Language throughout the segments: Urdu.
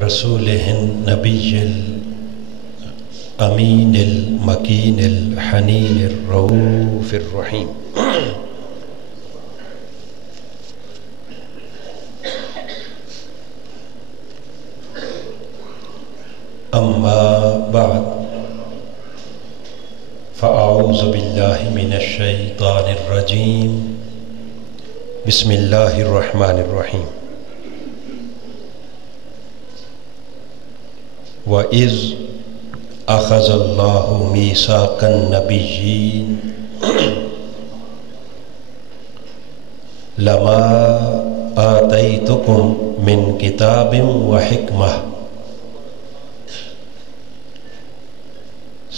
رسوله النبي الأمين المكين الحنين الرؤوف الرحيم. أما بعد فأعوذ بالله من الشيطان الرجيم. بسم الله الرحمن الرحيم. وَإِذْ أَخَذَ اللَّهُ مِيثَاقَ النَّبِيِّينَ لَمَا آتَيْتُكُم مِّن كِتَابٍ وَحِكْمَةٍ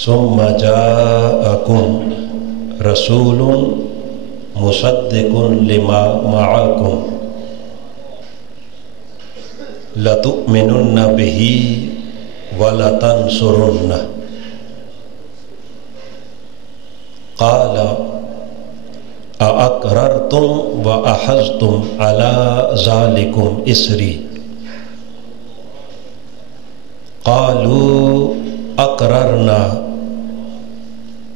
ثُمَّ جَاءَكُم رَّسُولٌ مُصَدِّقٌ لِّمَا مَعَكُمْ لَتُؤْمِنُنَّ بِهِ وَلَتَنْصُرُنَّهُ قَالَ أَأَقْرَرْتُمْ وَأَخَذْتُمْ عَلَى ذَلِكُمْ إِصْرِي قَالُوا أَقْرَرْنَا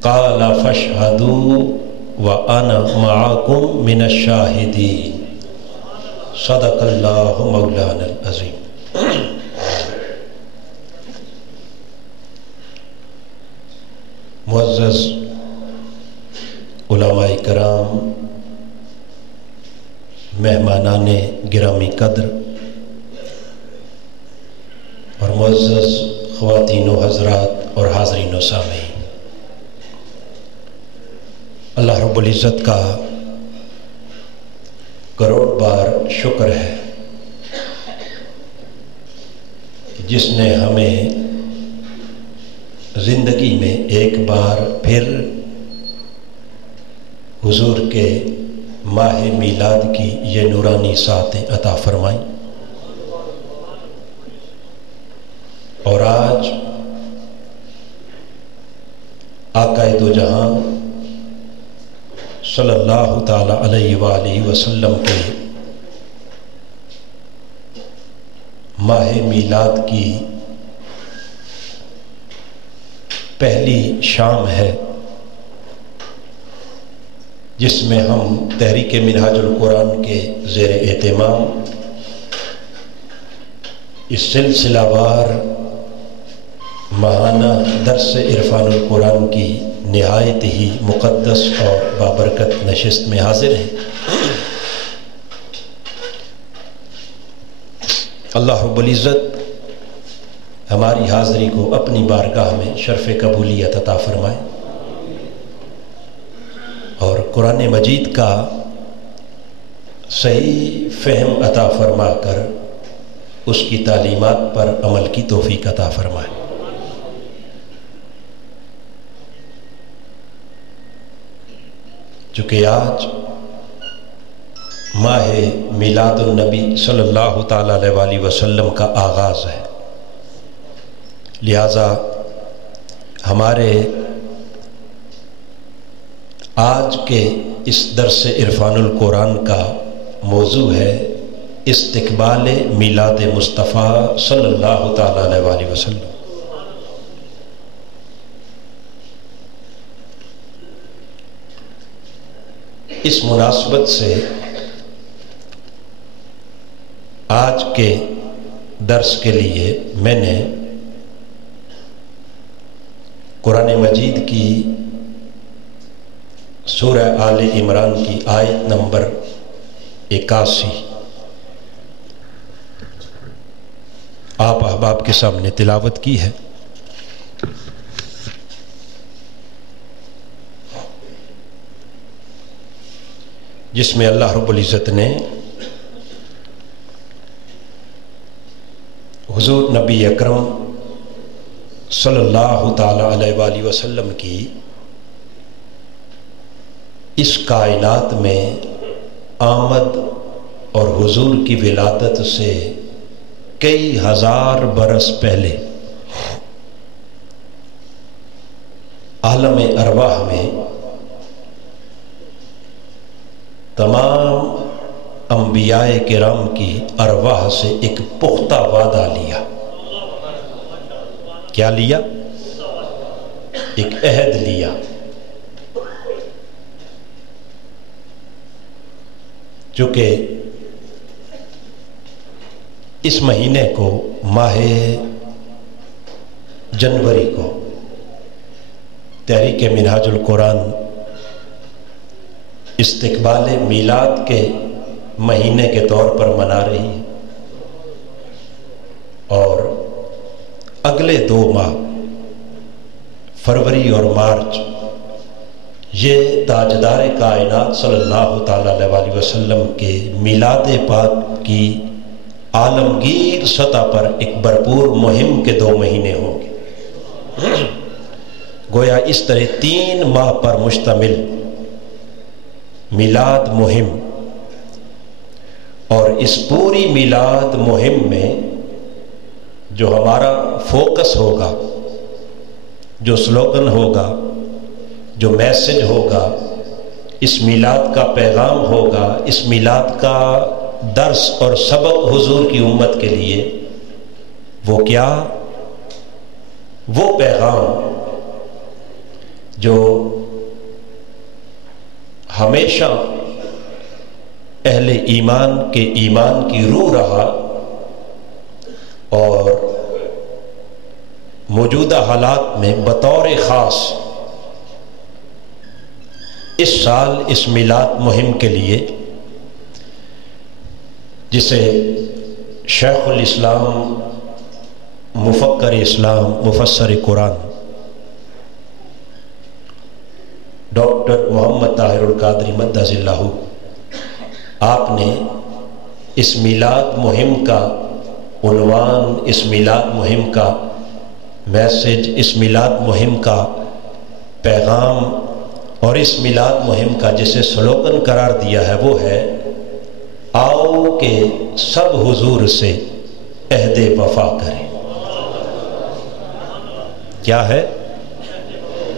قَالَ فَاشْهَدُوا وَأَنَا مَعَكُمْ مِنَ الشَّاهِدِينَ. صدق اللہ مولانا العظیم. معزز علماء کرام، مہمانان گرامی قدر اور معزز خواتین و حضرات اور حاضرین و سامعین، اللہ رب العزت کا کروڑ بار شکر ہے جس نے ہمیں زندگی میں ایک بار پھر حضور کے ماہ میلاد کی یہ نورانی ساعتیں عطا فرمائیں، اور آج آقا دو جہاں صلی اللہ تعالی علیہ وآلہ وسلم کے ماہ میلاد کی پہلی شام ہے، جس میں ہم تحریک منہاج القرآن کے زیر اہتمام اس سلسلہ وار ماہانہ درس عرفان القرآن کی نہایت ہی مقدس اور بابرکت نشست میں حاضر ہیں. اللہ رب العزت ہماری حاضری کو اپنی بارگاہ میں شرف قبولیت عطا فرمائے، اور قرآن مجید کا صحیح فہم عطا فرما کر اس کی تعلیمات پر عمل کی توفیق عطا فرمائے. چونکہ آج ماہ میلاد النبی صلی اللہ تعالی علیہ وسلم کا آغاز ہے، لہذا ہمارے آج کے اس درس عرفان القرآن کا موضوع ہے استقبال میلاد مصطفیٰ صلی اللہ تعالی علیہ وسلم. اس مناسبت سے آج کے درس کے لیے میں نے قرآن مجید کی سورہ آل عمران کی آیت نمبر 81 آپ احباب کے سامنے تلاوت کی ہے. جس میں اللہ رب العزت نے حضور نبی اکرم صلی اللہ تعالی علیہ وآلہ وسلم کی اس کائنات میں آمد اور حضور کی ولادت سے کئی ہزار برس پہلے عالم ارواح میں تمام انبیاء کرام کی ارواح سے ایک پختہ وعدہ لیا. کیا لیا؟ ایک عہد لیا. چونکہ اس مہینے کو ماہ جنوری کو تحریک منہاج القرآن استقبال میلاد کے مہینے کے طور پر منا رہی ہے، اور اگلے 2 ماہ فروری اور مارچ یہ تاجدار کائنات صلی اللہ تعالیٰ علیہ وسلم کے میلاد پاک کی عالمگیر سطح پر ایک بھرپور مہم کے 2 مہینے ہوں گے. گویا اس طرح 3 ماہ پر مشتمل میلاد مہم، اور اس پوری میلاد مہم میں جو ہمارا فوکس ہوگا، جو سلوگن ہوگا، جو میسج ہوگا، اس میلاد کا پیغام ہوگا، اس میلاد کا درس اور سبق حضور کی امت کے لیے، وہ کیا؟ وہ پیغام جو ہمیشہ اہل ایمان کے ایمان کی روح رہا، اور موجودہ حالات میں بطور خاص اس سال اس میلاد مہم کے لیے، جسے شیخ الاسلام مفکر اسلام مفسر قرآن ڈاکٹر محمد طاہر القادری مدث اللہ، آپ نے اس میلاد مہم کا عنوان، اس میلاد مہم کا میسج، اس میلاد مہم کا پیغام اور اس میلاد مہم کا جسے سلوگن قرار دیا ہے، وہ ہے آؤ کہ سب حضور سے عہد وفا کریں. کیا ہے؟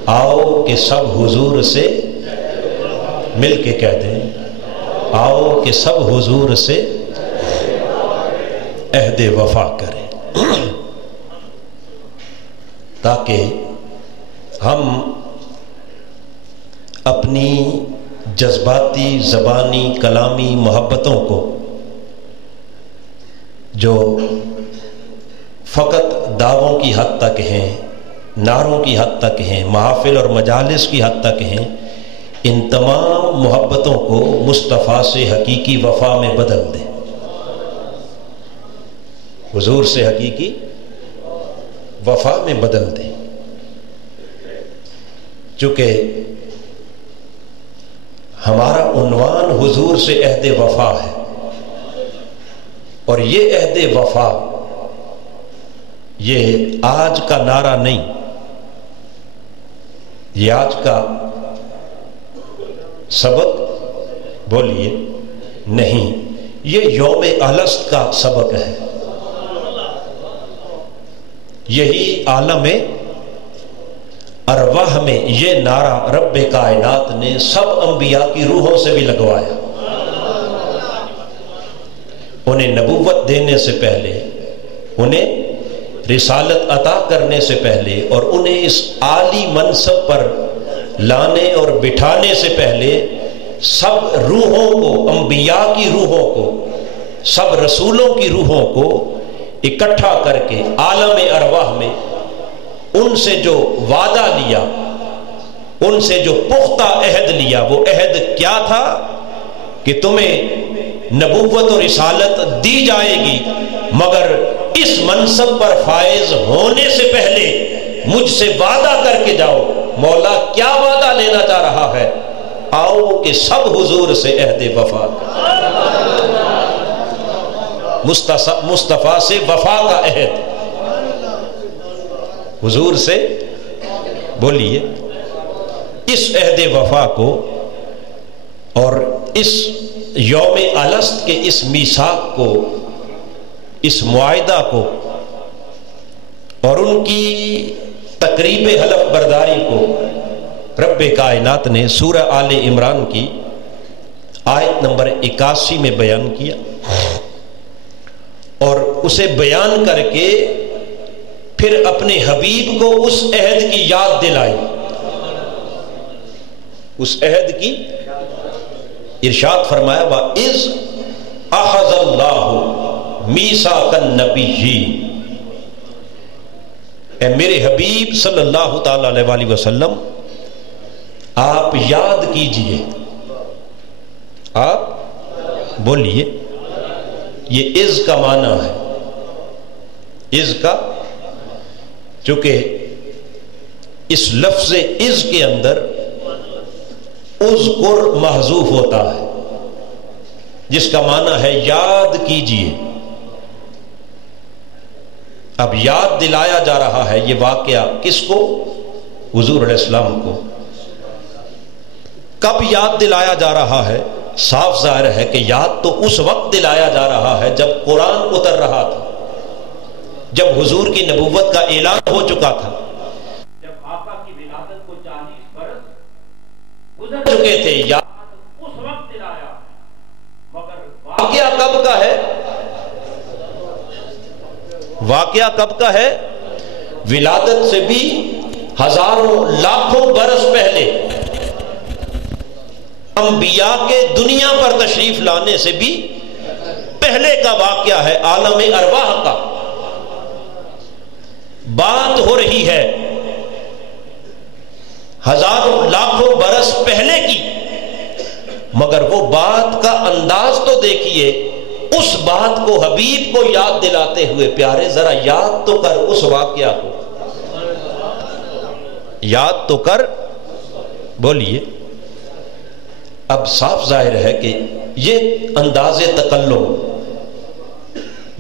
آؤ کہ سب حضور سے، مل کے کہہ دیں، آؤ کہ سب حضور سے عہد وفا کریں، تاکہ ہم اپنی جذباتی، زبانی، کلامی محبتوں کو جو فقط دعووں کی حد تک ہیں، نعروں کی حد تک ہیں، محافل اور مجالس کی حد تک ہیں، ان تمام محبتوں کو مصطفیٰ سے حقیقی وفا میں بدل دیں، حضور سے حقیقی وفا میں بدل دیں. چونکہ ہمارا عنوان حضور سے عہد وفا ہے، اور یہ عہد وفا یہ آج کا نعرہ نہیں، یہ آج کا سبق بولیے نہیں، یہ یوم الست کا سبق ہے. یہی عالم ارواح میں یہ نعرہ رب کائنات نے سب انبیاء کی روحوں سے بھی لگوایا. انہیں نبوت دینے سے پہلے، انہیں رسالت عطا کرنے سے پہلے، اور انہیں اس عالی منصب پر لانے اور بٹھانے سے پہلے سب روحوں کو، انبیاء کی روحوں کو، سب رسولوں کی روحوں کو اکٹھا کر کے عالم ارواح میں ان سے جو وعدہ لیا، ان سے جو پختہ عہد لیا، وہ عہد کیا تھا؟ کہ تمہیں نبوت اور رسالت دی جائے گی، مگر اس منصب پر فائز ہونے سے پہلے مجھ سے وعدہ کر کے جاؤ. مولا کیا وعدہ لینا چاہ رہا ہے؟ آؤ کہ سب حضور سے عہد وفا، مصطفیٰ سے وفا کا عہد، حضور سے بولیے. اس عہد وفا کو اور اس یوم الست کے اس میثاق کو، اس معاہدہ کو، اور ان کی تقریب حلف برداری کو رب کائنات نے سورہ آل عمران کی آیت نمبر 81 میں بیان کیا، اور اسے بیان کر کے پھر اپنے حبیب کو اس عہد کی یاد دلائی. اس عہد کی ارشاد فرمایا وَإِذْ أَخَذَ اللَّهُ مِيثَاقَ النَّبِيِّينَ، اے میرے حبیب صلی اللہ تعالی علیہ وآلہ وسلم آپ یاد کیجئے. آپ بولیے. یہ از کا معنی ہے. از کا، چونکہ اس لفظ از کے اندر اذکر محذوف ہوتا ہے جس کا معنی ہے یاد کیجئے. اب یاد دلایا جا رہا ہے یہ واقعہ کس کو؟ حضور علیہ السلام کو. کب یاد دلایا جا رہا ہے؟ صاف ظاہر ہے کہ یاد تو اس وقت دلایا جا رہا ہے جب قرآن اتر رہا تھا، جب حضور کی نبوت کا اعلان ہو چکا تھا، جب آقا کی ولادت کو 40 برس گزر چکے تھے. یاد اس وقت دلایا، مگر واقعہ کب کا ہے؟ واقعہ کب کا ہے؟ ولادت سے بھی ہزاروں لاکھوں برس پہلے، انبیاء کے دنیا پر تشریف لانے سے بھی پہلے کا واقعہ ہے. عالم ارواح کا بات ہو رہی ہے ہزاروں لاکھوں برس پہلے کی، مگر وہ بات کا انداز تو دیکھیے. اس بات کو حبیب کو یاد دلاتے ہوئے پیارے ذرا یاد تو کر اس واقعہ کو، یاد تو کر. بولیے. اب صاف ظاہر ہے کہ یہ انداز تکلم،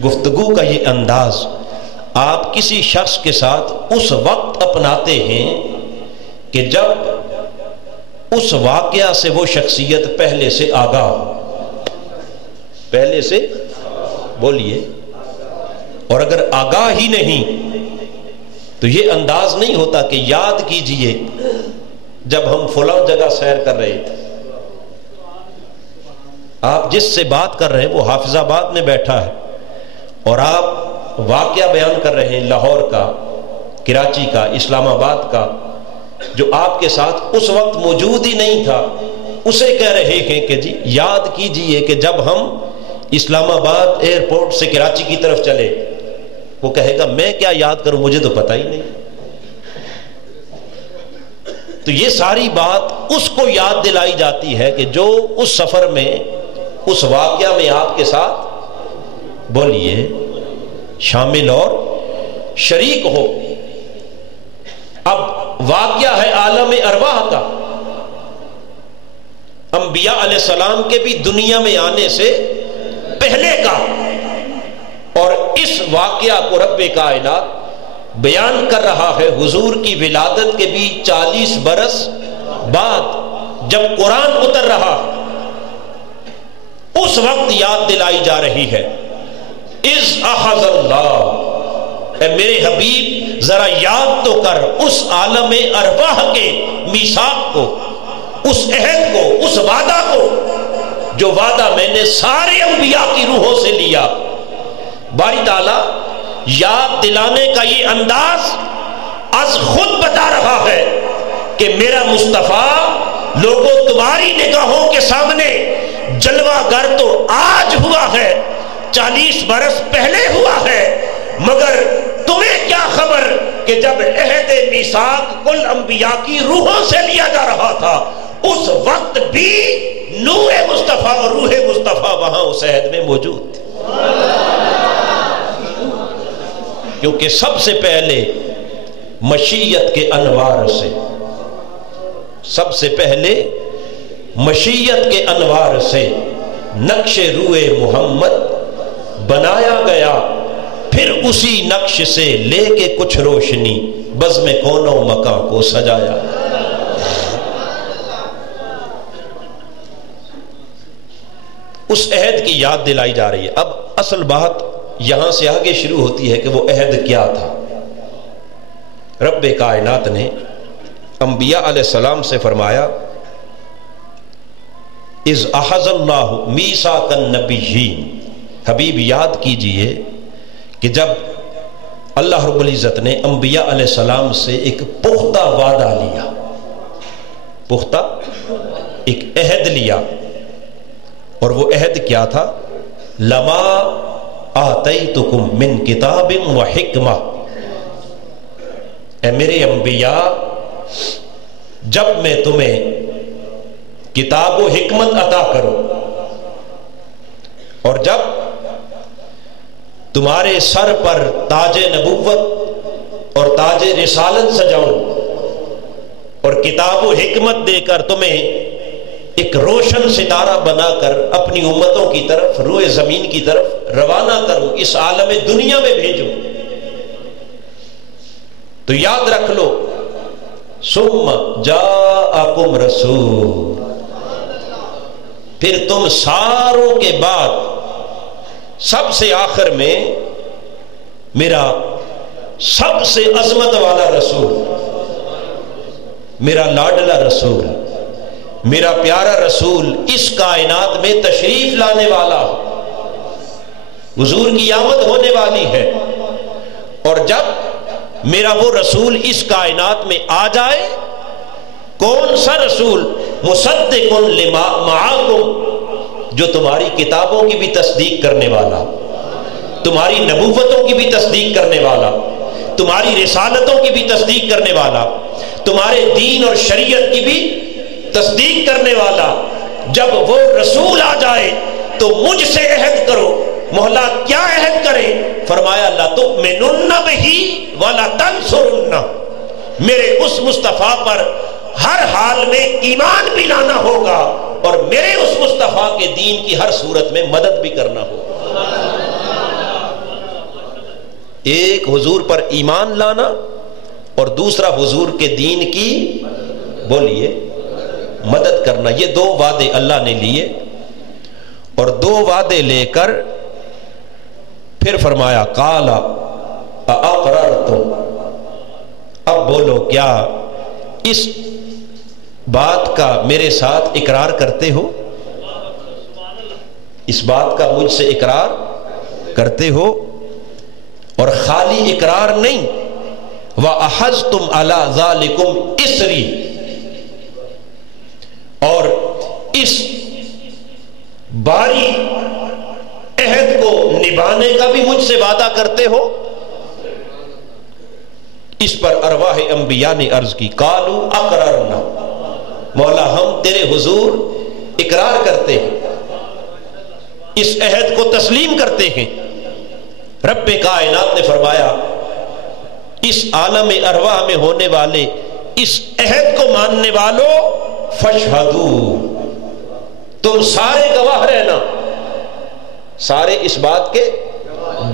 گفتگو کا یہ انداز آپ کسی شخص کے ساتھ اس وقت اپناتے ہیں کہ جب اس واقعہ سے وہ شخصیت پہلے سے آگاہ ہو. پہلے سے بولیے. اور اگر آگاہ ہی نہیں تو یہ انداز نہیں ہوتا کہ یاد کیجئے جب ہم فلاں جگہ سیر کر رہے تھے. آپ جس سے بات کر رہے ہیں وہ حافظ آباد میں بیٹھا ہے اور آپ واقعہ بیان کر رہے ہیں لاہور کا، کراچی کا، اسلام آباد کا، جو آپ کے ساتھ اس وقت موجود ہی نہیں تھا. اسے کہہ رہے ہیں کہ جی یاد کیجئے کہ جب ہم اسلام آباد ایئرپورٹ سے کراچی کی طرف چلے. وہ کہے گا میں کیا یاد کروں، مجھے تو پتہ ہی نہیں. تو یہ ساری بات اس کو یاد دلائی جاتی ہے کہ جو اس سفر میں، اس واقعہ میں آپ کے ساتھ بولیے شامل اور شریک ہو. اب واقعہ ہے عالم ارواح کا، انبیاء علیہ السلام کے بھی دنیا میں آنے سے پہلے کا. اور اس واقعہ کو رب کائنات بیان کر رہا ہے حضور کی ولادت کے بھی 40 برس بعد جب قرآن اتر رہا، اس وقت یاد دلائی جا رہی ہے. اذ اخذ اللہ، اے میرے حبیب ذرا یاد تو کر اس عالم ارواح کے میثاق کو، اس عہد کو، اس وعدہ کو جو وعدہ میں نے سارے انبیاء کی روحوں سے لیا. باری تعالیٰ یاد دلانے کا یہ انداز از خود بتا رہا ہے کہ میرا مصطفیٰ لوگوں تمہاری نگاہوں کے سامنے جلوہ گر تو آج ہوا ہے، 40 برس پہلے ہوا ہے، مگر تمہیں کیا خبر کہ جب عہد میثاق کل انبیاء کی روحوں سے لیا جا رہا تھا اس وقت بھی نور مصطفیٰ اور روح مصطفیٰ وہاں اس عہد میں موجود تھے. کیونکہ سب سے پہلے مشیت کے انوار سے، سب سے پہلے مشیت کے انوار سے نقش روئے محمد بنایا گیا، پھر اسی نقش سے لے کے کچھ روشنی بزم کون و مکان کو سجایا. اس عہد کی یاد دلائی جا رہی ہے. اب اصل بات یہاں سے آگے شروع ہوتی ہے کہ وہ عہد کیا تھا. رب کائنات نے انبیاء علیہ السلام سے فرمایا اذ اخذ اللہ میثاق النبیین، حبیب یاد کیجئے کہ جب اللہ رب العزت نے انبیاء علیہ السلام سے ایک پختہ وعدہ لیا، پختہ ایک عہد لیا، اور وہ عہد کیا تھا؟ لما آتیتکم من کتاب و حکمہ، اے میرے انبیاء جب میں تمہیں کتاب و حکمت عطا کروں اور جب تمہارے سر پر تاج نبوت اور تاج رسالت سجاؤں اور کتاب و حکمت دے کر تمہیں ایک روشن ستارہ بنا کر اپنی امتوں کی طرف، روئے زمین کی طرف روانہ کروں، اس عالم دنیا میں بھیجوں، تو یاد رکھ لو ثم جاءکم رسول، پھر تم ساروں کے بعد سب سے آخر میں میرا سب سے عظمت والا رسول، میرا لاڈلا رسول، میرا پیارا رسول اس کائنات میں تشریف لانے والا، حضور کی آمد ہونے والی ہے، اور جب میرا وہ رسول اس کائنات میں آ جائے، کون سا رسول؟ مصدق لما معاکم، جو تمہاری کتابوں کی بھی تصدیق کرنے والا، تمہاری نبوتوں کی بھی تصدیق کرنے والا، تمہاری رسالتوں کی بھی تصدیق کرنے والا، تمہارے دین اور شریعت کی بھی تصدیق کرنے والا۔ جب وہ رسول آ جائے تو مجھ سے عہد کرو۔ مولا کیا عہد کرے؟ فرمایا لَتُؤْمِنُنَّ بِهِ وَلَتَنْصُرُنَّ، میرے اس مصطفیٰ پر ہر حال میں ایمان بھی لانا ہوگا اور میرے اس مصطفیٰ کے دین کی ہر صورت میں مدد بھی کرنا ہوگا۔ ایک حضور پر ایمان لانا اور دوسرا حضور کے دین کی بولیے مدد کرنا، یہ دو وعدے اللہ نے لیے، اور دو وعدے لے کر پھر فرمایا قال اقررتم، اب بولو کیا اس بات کا میرے ساتھ اقرار کرتے ہو؟ اس بات کا مجھ سے اقرار کرتے ہو؟ اور خالی اقرار نہیں، وَأَحَزْتُمْ عَلَى ذَلِكُمْ إِسْرِي، اور اس باری عہد کو نبھانے کا بھی مجھ سے وعدہ کرتے ہو؟ اس پر ارواح انبیاء نے عرض کی قالوا اقررنا، مولا ہم تیرے حضور اقرار کرتے ہیں، اس عہد کو تسلیم کرتے ہیں۔ رب کائنات نے فرمایا اس عالم ارواح میں ہونے والے اس عہد کو ماننے والوں فاشہدوا، تم سارے گواہ رہنا، سارے اس بات کے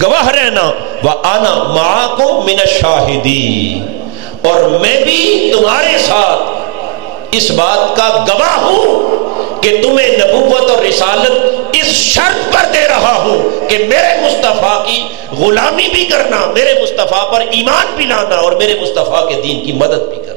گواہ رہنا، وَأَنَا مَعَكُمْ مِنَ الشَّاهِدِينَ، اور میں بھی تمہارے ساتھ اس بات کا گواہ ہوں کہ تمہیں نبوت اور رسالت اس شرط پر دے رہا ہوں کہ میرے مصطفیٰ کی غلامی بھی کرنا، میرے مصطفیٰ پر ایمان بھی لانا اور میرے مصطفیٰ کے دین کی مدد بھی کرنا۔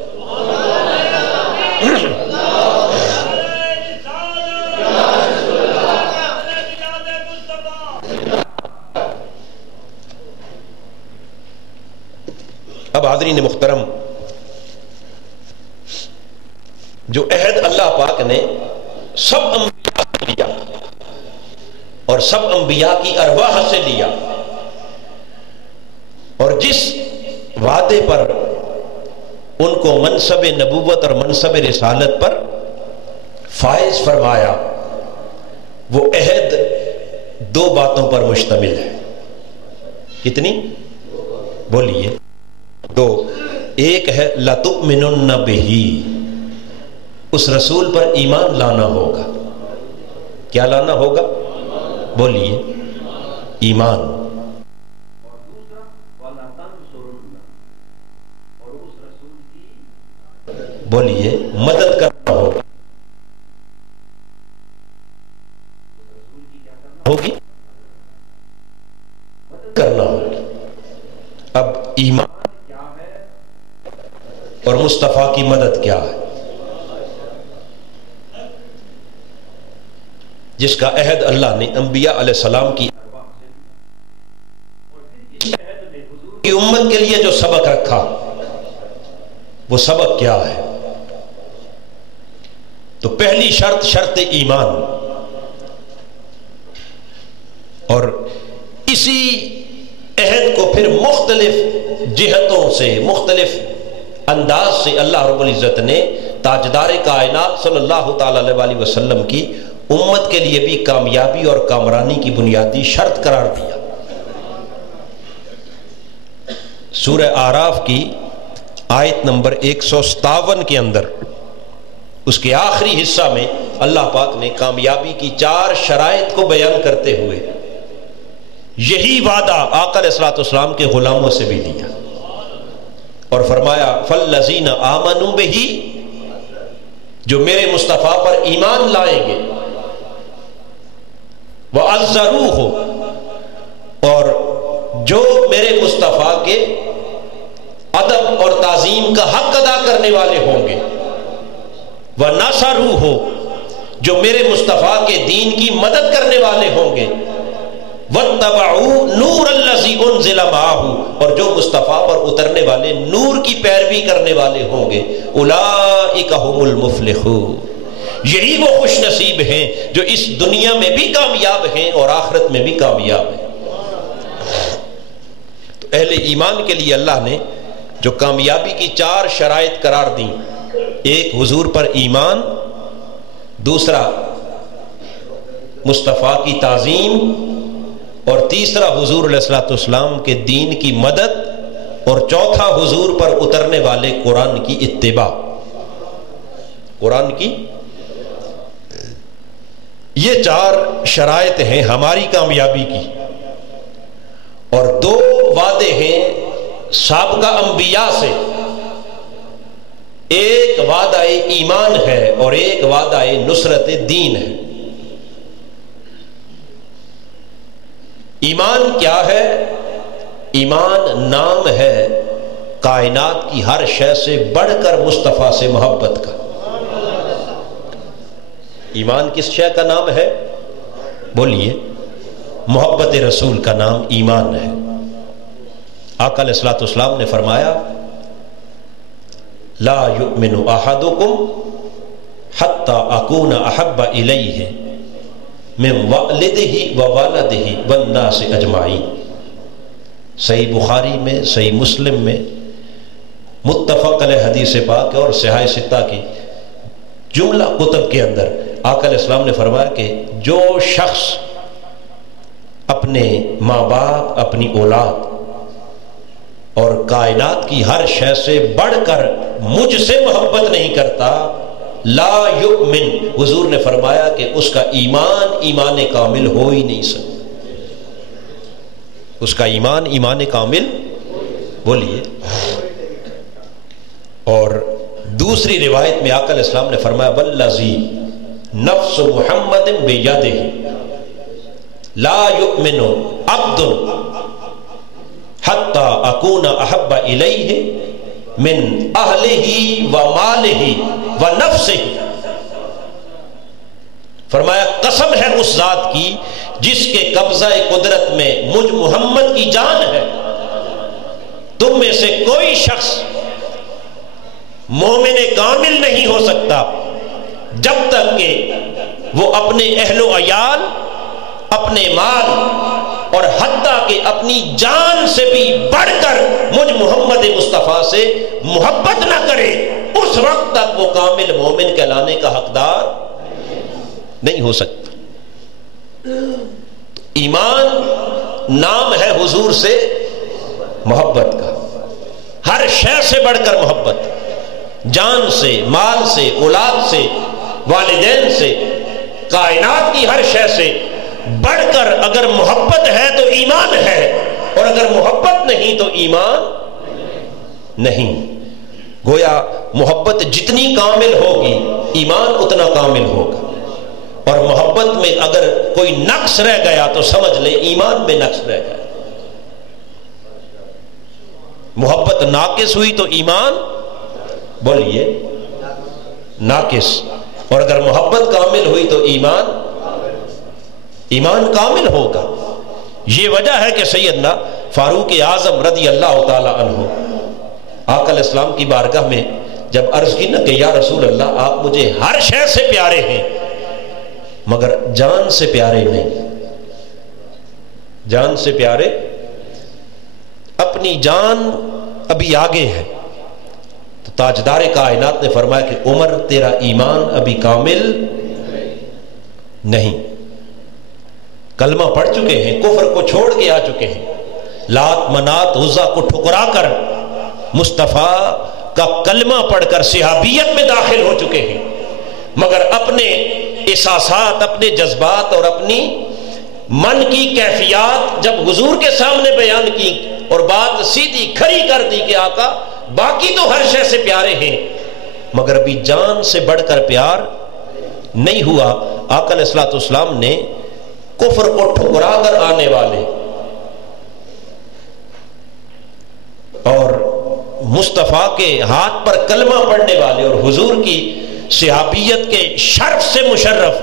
اب حاضرین محترم، جو عہد اللہ پاک نے سب انبیاء سے لیا اور سب انبیاء کی ارواح سے لیا، اور جس وعدے پر ان کو منصب نبوت اور منصب رسالت پر فائز فرمایا، وہ عہد دو باتوں پر مشتمل ہے۔ کتنی؟ بولیے دو۔ ایک ہے لَتُؤْمِنُنَّ بِهِ، اس رسول پر ایمان لانا ہوگا۔ کیا لانا ہوگا؟ بولیے ایمان۔ اور دوسرا وَلَتَنْصُرُنَّ، اور اس رسول کی بولیے مدد کرنا ہوگا۔ رسول کی کیا کرنا ہوگی؟ مدد کرنا ہوگی۔ اب ایمان اور مصطفیٰ کی مدد کیا ہے؟ جس کا عہد اللہ نے انبیاء علیہ السلام کی کی امت کے لیے جو سبق رکھا وہ سبق کیا ہے؟ تو پہلی شرط شرط ایمان، اور اسی عہد کو پھر مختلف جہتوں سے مختلف انداز سے اللہ رب العزت نے تاجدار کائنات صلی اللہ تعالی علیہ وسلم کی امت کے لیے بھی کامیابی اور کامرانی کی بنیادی شرط قرار دیا۔ سورہ اعراف کی آیت نمبر 157 کے اندر اس کے آخری حصہ میں اللہ پاک نے کامیابی کی 4 شرائط کو بیان کرتے ہوئے یہی وعدہ آقا علیہ الصلوۃ والسلام کے غلاموں سے بھی لیا اور فرمایا فالذین آمنوا بہ، جو میرے مصطفیٰ پر ایمان لائیں گے، وعزروہ، اور جو میرے مصطفیٰ کے ادب اور تعظیم کا حق ادا کرنے والے ہوں گے، وَنَصَرُوهُ، جو میرے مصطفیٰ کے دین کی مدد کرنے والے ہوں گے، وَاتَّبَعُوا نُورَ الَّذِي أُنزِلَ مَعَهُ، اور جو مصطفیٰ پر اترنے والے نور کی پیروی کرنے والے ہوں گے، أُولَئِكَ هُمُ الْمُفْلِحُونَ، یہی وہ خوش نصیب ہیں جو اس دنیا میں بھی کامیاب ہیں اور آخرت میں بھی کامیاب ہیں۔ تو اہل ایمان کے لیے اللہ نے جو کامیابی کی 4 شرائط قرار دیں، ایک حضور پر ایمان، دوسرا مصطفیٰ کی تعظیم، اور تیسرا حضور علیہ الصلوۃ والسلام کے دین کی مدد، اور چوتھا حضور پر اترنے والے قرآن کی اتباع۔ قرآن کی یہ 4 شرائط ہیں ہماری کامیابی کی، اور 2 وعدے ہیں سابقہ انبیاء سے، ایک وعدہ ایمان ہے اور ایک وعدہ نصرت دین ہے۔ ایمان کیا ہے؟ ایمان نام ہے کائنات کی ہر شے سے بڑھ کر مصطفیٰ سے محبت کا۔ ایمان کس شے کا نام ہے؟ بولیے، محبت رسول کا نام ایمان ہے۔ آقا علیہ الصلوۃ والسلام نے فرمایا لا یؤمن احدکم حتی اکون احب الیہ من والدہ ووالدہ والناس اجمعین۔ صحیح بخاری میں، صحیح مسلم میں متفق علیہ حدیث پاک اور صحاح ستہ کی جملہ کتب کے اندر آقا علیہ السلام نے فرمایا کہ جو شخص اپنے ماں باپ، اپنی اولاد اور کائنات کی ہر شے سے بڑھ کر مجھ سے محبت نہیں کرتا، لا یؤمن، حضور نے فرمایا کہ اس کا ایمان کامل ہو ہی نہیں سکتا۔ اس کا ایمان کامل، بولیے۔ اور دوسری روایت میں آقا علیہ السلام نے فرمایا والذی نفس محمد بیدہ لا یؤمن عبد حتی اکون احب الیہ من اہلہ و مالہ و نفسہ۔ فرمایا قسم ہے اس ذات کی جس کے قبضہ قدرت میں مجھ محمد کی جان ہے، تم میں سے کوئی شخص مومن کامل نہیں ہو سکتا جب تک کہ وہ اپنے اہل و عیال، اپنے مال اور حتیٰ کہ اپنی جان سے بھی بڑھ کر مجھ محمد مصطفیٰ سے محبت نہ کرے، اس وقت تک وہ کامل مومن کہلانے کا حقدار نہیں ہو سکتا۔ ایمان نام ہے حضور سے محبت کا، ہر شے سے بڑھ کر محبت، جان سے، مال سے، اولاد سے، والدین سے، کائنات کی ہر شے سے بڑھ کر اگر محبت ہے تو ایمان ہے، اور اگر محبت نہیں تو ایمان نہیں۔ گویا محبت جتنی کامل ہوگی ایمان اتنا کامل ہوگا، اور محبت میں اگر کوئی نقص رہ گیا تو سمجھ لے ایمان میں نقص رہ گیا۔ محبت ناقص ہوئی تو ایمان، بولیے، ناقص، اور اگر محبت کامل ہوئی تو ایمان کامل ہوگا۔ یہ وجہ ہے کہ سیدنا فاروق اعظم رضی اللہ تعالی عنہ آقا علیہ السلام کی بارگاہ میں جب عرض کی نا کہ یا رسول اللہ آپ مجھے ہر شے سے پیارے ہیں مگر جان سے پیارے نہیں، جان سے پیارے، اپنی جان ابھی آگے ہے، تو تاجدار کائنات نے فرمایا کہ عمر تیرا ایمان ابھی کامل نہیں، کلمہ پڑھ چکے ہیں، کفر کو چھوڑ کے آ چکے ہیں، لات منات عزا کو ٹھکرا کر مصطفیٰ کا کلمہ پڑھ کر صحابیت میں داخل ہو چکے ہیں، مگر اپنے احساسات، اپنے جذبات اور اپنی من کی کیفیات جب حضور کے سامنے بیان کی اور بات سیدھی کھڑی کر دی کہ آقا باقی تو ہر شے سے پیارے ہیں مگر ابھی جان سے بڑھ کر پیار نہیں ہوا، آقا علیہ الصلوۃ والسلام نے کفر کو ٹھکرا کر آنے والے اور مصطفیٰ کے ہاتھ پر کلمہ پڑھنے والے اور حضور کی صحابیت کے شرف سے مشرف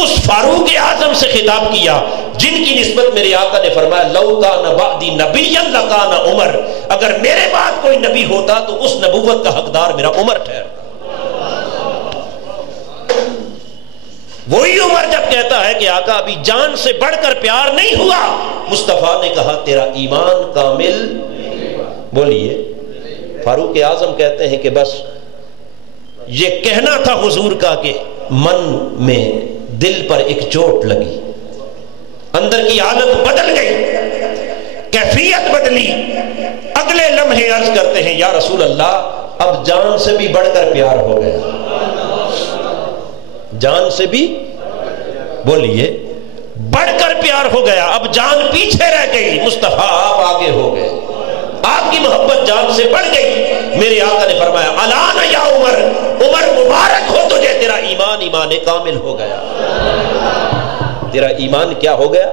اس فاروق اعظم سے خطاب کیا جن کی نسبت میرے آقا نے فرمایا لو کان بعدی نبی لکان عمر، اگر میرے بعد کوئی نبی ہوتا تو اس نبوت کا حقدار میرا عمر ٹھہرتا۔ وہی عمر جب کہتا ہے کہ آقا ابھی جان سے بڑھ کر پیار نہیں ہوا، مصطفیٰ نے کہا تیرا ایمان کامل، بولیے۔ فاروق اعظم کہتے ہیں کہ بس یہ کہنا تھا حضور کا کہ من میں دل پر ایک چوٹ لگی، اندر کی حالت بدل گئی، کیفیت بدلی، اگلے لمحے عرض کرتے ہیں یا رسول اللہ اب جان سے بھی بڑھ کر پیار ہو گیا، جان سے بھی، بولیے، بڑھ کر پیار ہو گیا، اب جان پیچھے رہ گئی، مصطفیٰ آپ آگے ہو گئے، آپ کی محبت جان سے بڑھ گئی۔ میرے آقا نے فرمایا الان یا عمر، عمر مبارک ہو تجھے، تیرا ایمان ایمان کامل ہو گیا، تیرا ایمان کیا ہو گیا؟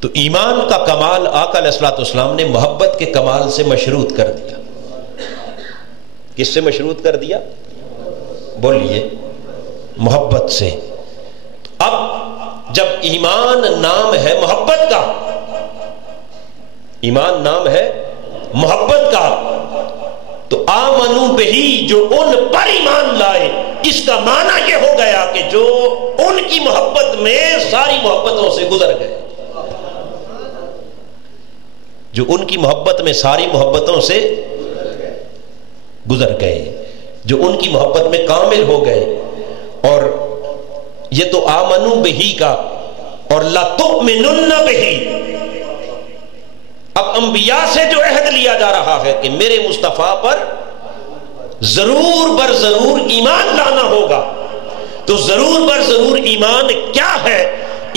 تو ایمان کا کمال آقا علیہ الصلوۃ والسلام نے محبت کے کمال سے مشروط کر دیا۔ کس سے مشروط کر دیا؟ بولیے، محبت سے۔ اب جب ایمان نام ہے محبت کا، ایمان نام ہے محبت کا، تو آمنو بہی، جو ان پر ایمان لائے، اس کا معنی یہ ہو گیا کہ جو ان کی محبت میں ساری محبتوں سے گزر گئے، جو ان کی محبت میں ساری محبتوں سے گزر گئے، جو ان کی محبت میں کامل ہو گئے۔ اور یہ تو آمنو بہی کا، اور لَتُؤْمِنُنَّ بِهِ، اب انبیاء سے جو عہد لیا جا رہا ہے کہ میرے مصطفیٰ پر ضرور بر ضرور ایمان لانا ہوگا، تو ضرور بر ضرور ایمان کیا ہے؟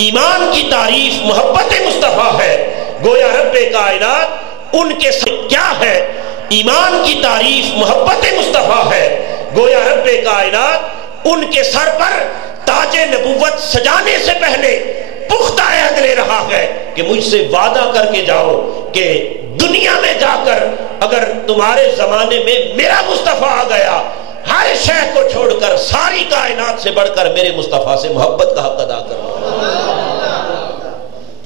ایمان کی تعریف محبت مصطفیٰ ہے، گویا رب کائنات ان کے ساتھ کیا ہے؟ ایمان کی تعریف محبت مصطفیٰ ہے، گویا رب کائنات ان کے سر پر تاج نبوت سجانے سے پہلے پختہ عہد لے رہا ہے کہ مجھ سے وعدہ کر کے جاؤ کہ دنیا میں جا کر اگر تمہارے زمانے میں میرا مصطفیٰ آ گیا، ہر شے کو چھوڑ کر ساری کائنات سے بڑھ کر میرے مصطفیٰ سے محبت کا حق ادا کرو۔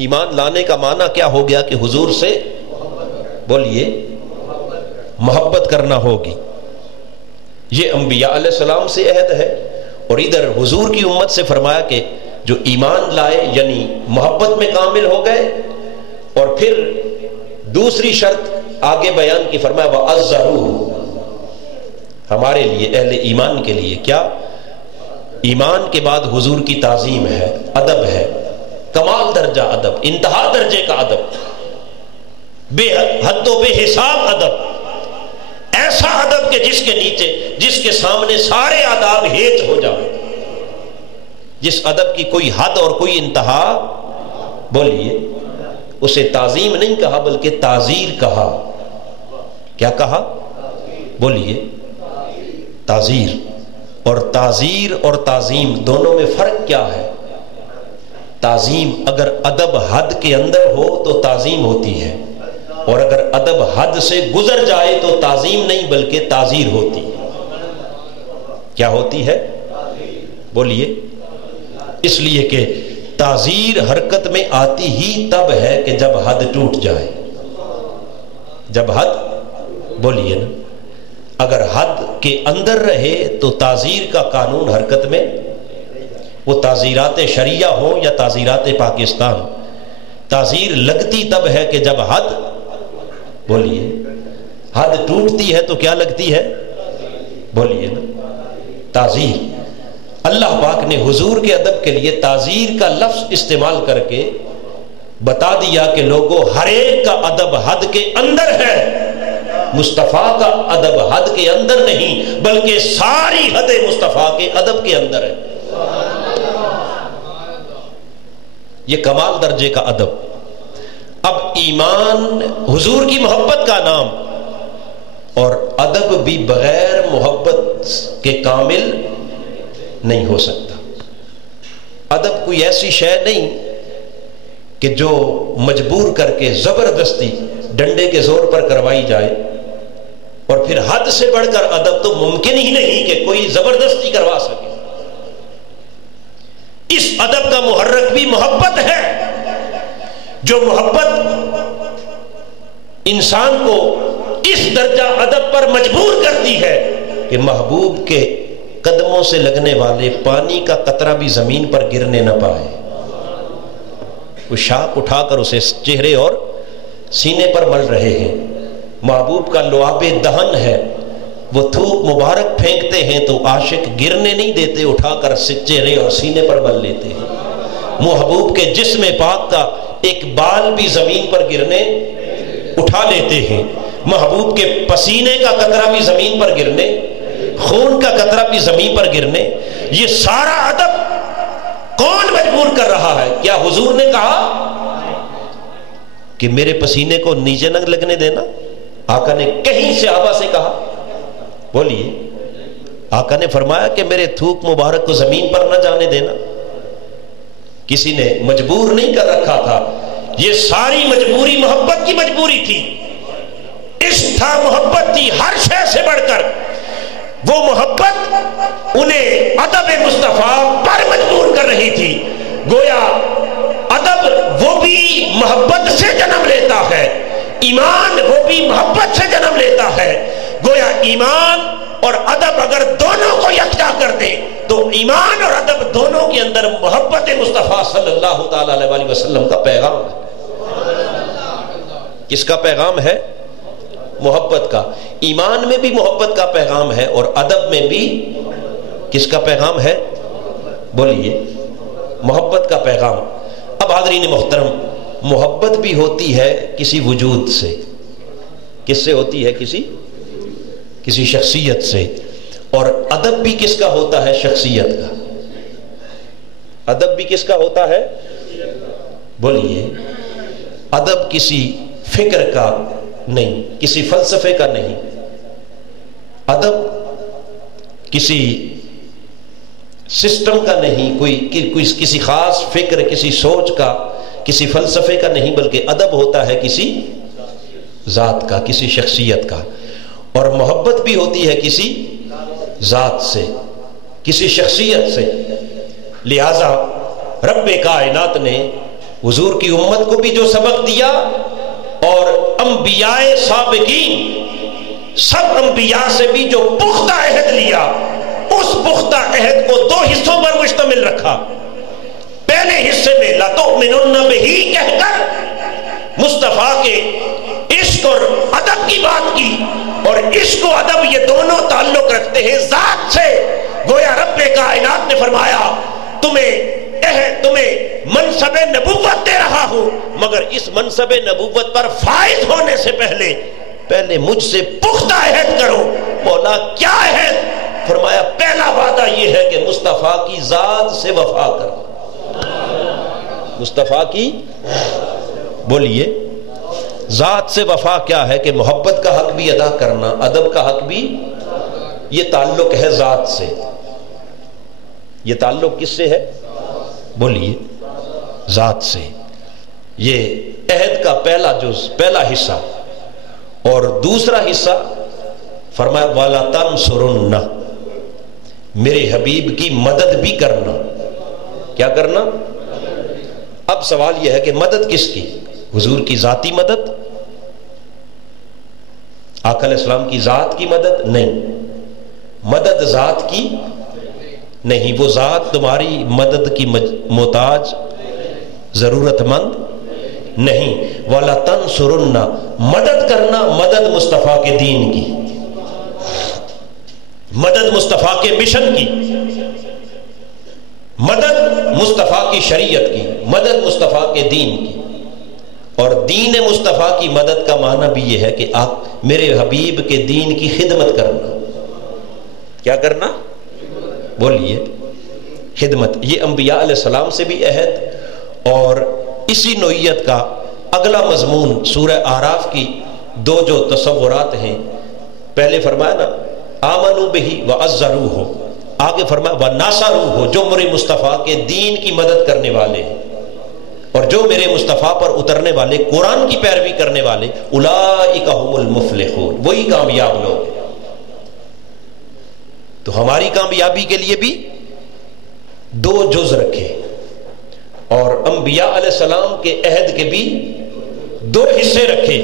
ایمان لانے کا معنی کیا ہو گیا کہ حضور سے، بولیے، محبت کرنا ہوگی۔ یہ انبیاء علیہ السلام سے عہد ہے، اور ادھر حضور کی امت سے فرمایا کہ جو ایمان لائے یعنی محبت میں کامل ہو گئے، اور پھر دوسری شرط آگے بیان کی، فرمایا وَعَزَّرُوهُ، ہمارے لیے اہل ایمان کے لیے کیا؟ ایمان کے بعد حضور کی تعظیم ہے، ادب ہے، کمال درجہ ادب، انتہا درجے کا ادب، بے حد و بے حساب ادب، ایسا ادب کہ جس کے نیچے، جس کے سامنے سارے آداب ہیچ ہو جائے، جس ادب کی کوئی حد اور کوئی انتہا، بولیے، اسے تعظیم نہیں کہا بلکہ تعزیر کہا۔ کیا کہا؟ بولیے، تعزیر۔ اور تعزیر اور تعظیم دونوں میں فرق کیا ہے؟ تعظیم اگر ادب حد کے اندر ہو تو تعظیم ہوتی ہے، اور اگر ادب حد سے گزر جائے تو تعظیم نہیں بلکہ تعزیر ہوتی ہے۔ کیا ہوتی ہے؟ بولیے، اس لیے کہ تعزیر حرکت میں آتی ہی تب ہے کہ جب حد ٹوٹ جائے. جب حد، بولیے نا، اگر حد کے اندر رہے تو تعزیر کا قانون حرکت میں، وہ تعزیرات شریعہ ہو یا تعزیرات پاکستان، تعزیر لگتی تب ہے کہ جب حد، بولیے، حد ٹوٹتی ہے تو کیا لگتی ہے؟ بولیے نا، تعزیر. اللہ پاک نے حضور کے ادب کے لیے تعزیر کا لفظ استعمال کر کے بتا دیا کہ لوگوں، ہر ایک کا ادب حد کے اندر ہے، مصطفیٰ کا ادب حد کے اندر نہیں بلکہ ساری حد مصطفیٰ کے ادب کے اندر ہے. یہ کمال درجے کا ادب. اب ایمان حضور کی محبت کا نام، اور ادب بھی بغیر محبت کے کامل نہیں ہو سکتا. ادب کوئی ایسی شے نہیں کہ جو مجبور کر کے زبردستی ڈنڈے کے زور پر کروائی جائے، اور پھر حد سے بڑھ کر ادب تو ممکن ہی نہیں کہ کوئی زبردستی کروا سکے. اس ادب کا محرک بھی محبت ہے، جو محبت انسان کو اس درجہ ادب پر مجبور کرتی ہے کہ محبوب کے قدموں سے لگنے والے پانی کا قطرہ بھی زمین پر گرنے نہ پائے. وہ شاخ اٹھا کر اسے چہرے اور سینے پر مل رہے ہیں. محبوب کا لعاب دہن ہے، وہ تھوک مبارک پھینکتے ہیں تو عاشق گرنے نہیں دیتے، اٹھا کر چہرے اور سینے پر مل لیتے ہیں. محبوب کے جسم پاک کا ایک بال بھی زمین پر گرنے اٹھا لیتے ہیں. محبوب کے پسینے کا قطرہ بھی زمین پر گرنے، خون کا قطرہ بھی زمین پر گرنے. یہ سارا ادب کون مجبور کر رہا ہے؟ کیا حضور نے کہا کہ میرے پسینے کو نیچے نہ لگنے دینا؟ آقا نے کہیں صحابہ سے کہا؟ بولیے. آقا نے فرمایا کہ میرے تھوک مبارک کو زمین پر نہ جانے دینا. کسی نے مجبور نہیں کر رکھا تھا. یہ ساری مجبوری محبت کی مجبوری تھی. عشق تھا، محبت تھی، ہر شے سے بڑھ کر وہ محبت انہیں ادب مصطفیٰ پر مجبور کر رہی تھی. گویا ادب وہ بھی محبت سے جنم لیتا ہے، ایمان وہ بھی محبت سے جنم لیتا ہے. گویا ایمان اور ادب اگر دونوں کو یکجا کر دے تو ایمان اور ادب دونوں کے اندر محبت مصطفیٰ صلی اللہ تعالی علیہ وسلم کا پیغام ہے. کس کا پیغام ہے؟ محبت کا. ایمان میں بھی محبت کا پیغام ہے اور ادب میں بھی کس کا پیغام ہے؟ بولیے، محبت کا پیغام. اب حاضرین محترم، محبت بھی ہوتی ہے کسی وجود سے. کس سے ہوتی ہے؟ کسی شخصیت سے. اور ادب بھی کس کا ہوتا ہے؟ شخصیت کا. ادب بھی کس کا ہوتا ہے؟ بولیے. ادب کسی فکر کا نہیں، کسی فلسفے کا نہیں. ادب کسی سسٹم کا نہیں، کوئی کسی خاص فکر، کسی سوچ کا، کسی فلسفے کا نہیں، بلکہ ادب ہوتا ہے کسی ذات کا، کسی شخصیت کا. اور محبت بھی ہوتی ہے کسی ذات سے، کسی شخصیت سے. لہذا رب کائنات نے حضور کی امت کو بھی جو سبق دیا، اور انبیاء سابقین سب انبیاء سے بھی جو پختہ عہد لیا، اس پختہ عہد کو دو حصوں پر مشتمل رکھا. پہلے حصے میں لَتُؤْمِنُنَّ بِهِ کہہ کر مصطفیٰ کے عشق اور ادب کی بات کی. اور عشق و ادب یہ دونوں تعلق رکھتے ہیں ذات سے. گویا رب کائنات نے فرمایا تمہیں منصب نبوت دے رہا ہوں، مگر اس منصب نبوت پر فائز ہونے سے پہلے مجھ سے پختہ عہد کرو. مولا کیا عہد؟ فرمایا پہلا وعدہ یہ ہے کہ مصطفیٰ کی ذات سے وفا کرو. مصطفیٰ کی، بولیے، ذات سے وفا کیا ہے؟ کہ محبت کا حق بھی ادا کرنا، ادب کا حق بھی. یہ تعلق ہے ذات سے. یہ تعلق کس سے ہے؟ بولیے، ذات سے. یہ عہد کا پہلا جز، پہلا حصہ. اور دوسرا حصہ فرمایا وَلَا تَنْصُرُنَّ، میرے حبیب کی مدد بھی کرنا. کیا کرنا؟ اب سوال یہ ہے کہ مدد کس کی؟ حضور کی ذاتی مدد؟ آقا علیہ السلام کی ذات کی مدد؟ نہیں، مدد ذات کی نہیں، وہ ذات تمہاری مدد کی محتاج، ضرورت مند نہیں۔ وَلَا تَنْصُرُنَّ، مدد کرنا مدد مصطفیٰ کے دین کی، مدد مصطفیٰ کے مشن کی، مدد مصطفیٰ کی شریعت کی، مدد مصطفیٰ کے دین کی۔ اور دین مصطفیٰ کی مدد کا معنی بھی یہ ہے کہ آپ میرے حبیب کے دین کی خدمت کرنا۔ کیا کرنا؟ بولیے، خدمت۔ یہ انبیاء علیہ السلام سے بھی عہد، اور اسی نوعیت کا اگلا مضمون سورہ اعراف کی دو جو تصورات ہیں، پہلے فرمایا نا آمنوا بہ وعزروہ، آگے فرمایا وناصروہ، جو میرے مصطفیٰ کے دین کی مدد کرنے والے ہیں اور جو میرے مصطفیٰ پر اترنے والے قرآن کی پیروی کرنے والے، اولئک هم المفلحون، وہی کامیاب لوگ ہیں۔ تو ہماری کامیابی کے لیے بھی دو جز رکھے، اور انبیاء علیہ السلام کے عہد کے بھی دو حصے رکھے۔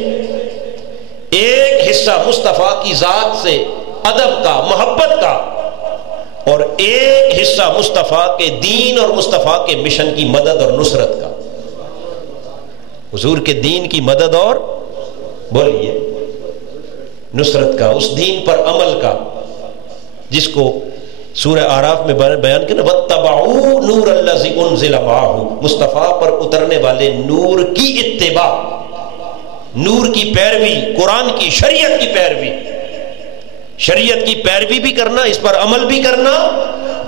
ایک حصہ مصطفیٰ کی ذات سے ادب کا، محبت کا، اور ایک حصہ مصطفیٰ کے دین اور مصطفیٰ کے مشن کی مدد اور نصرت کا، حضور کے دین کی مدد اور بولیے نصرت کا، اس دین پر عمل کا جس کو سورہ اعراف میں بیان کیا نا واتبعوا نور الذی انزل معہ، مصطفیٰ پر اترنے والے نور کی اتباع، نور کی پیروی، قرآن کی شریعت کی پیروی، شریعت کی پیروی بھی کرنا، اس پر عمل بھی کرنا،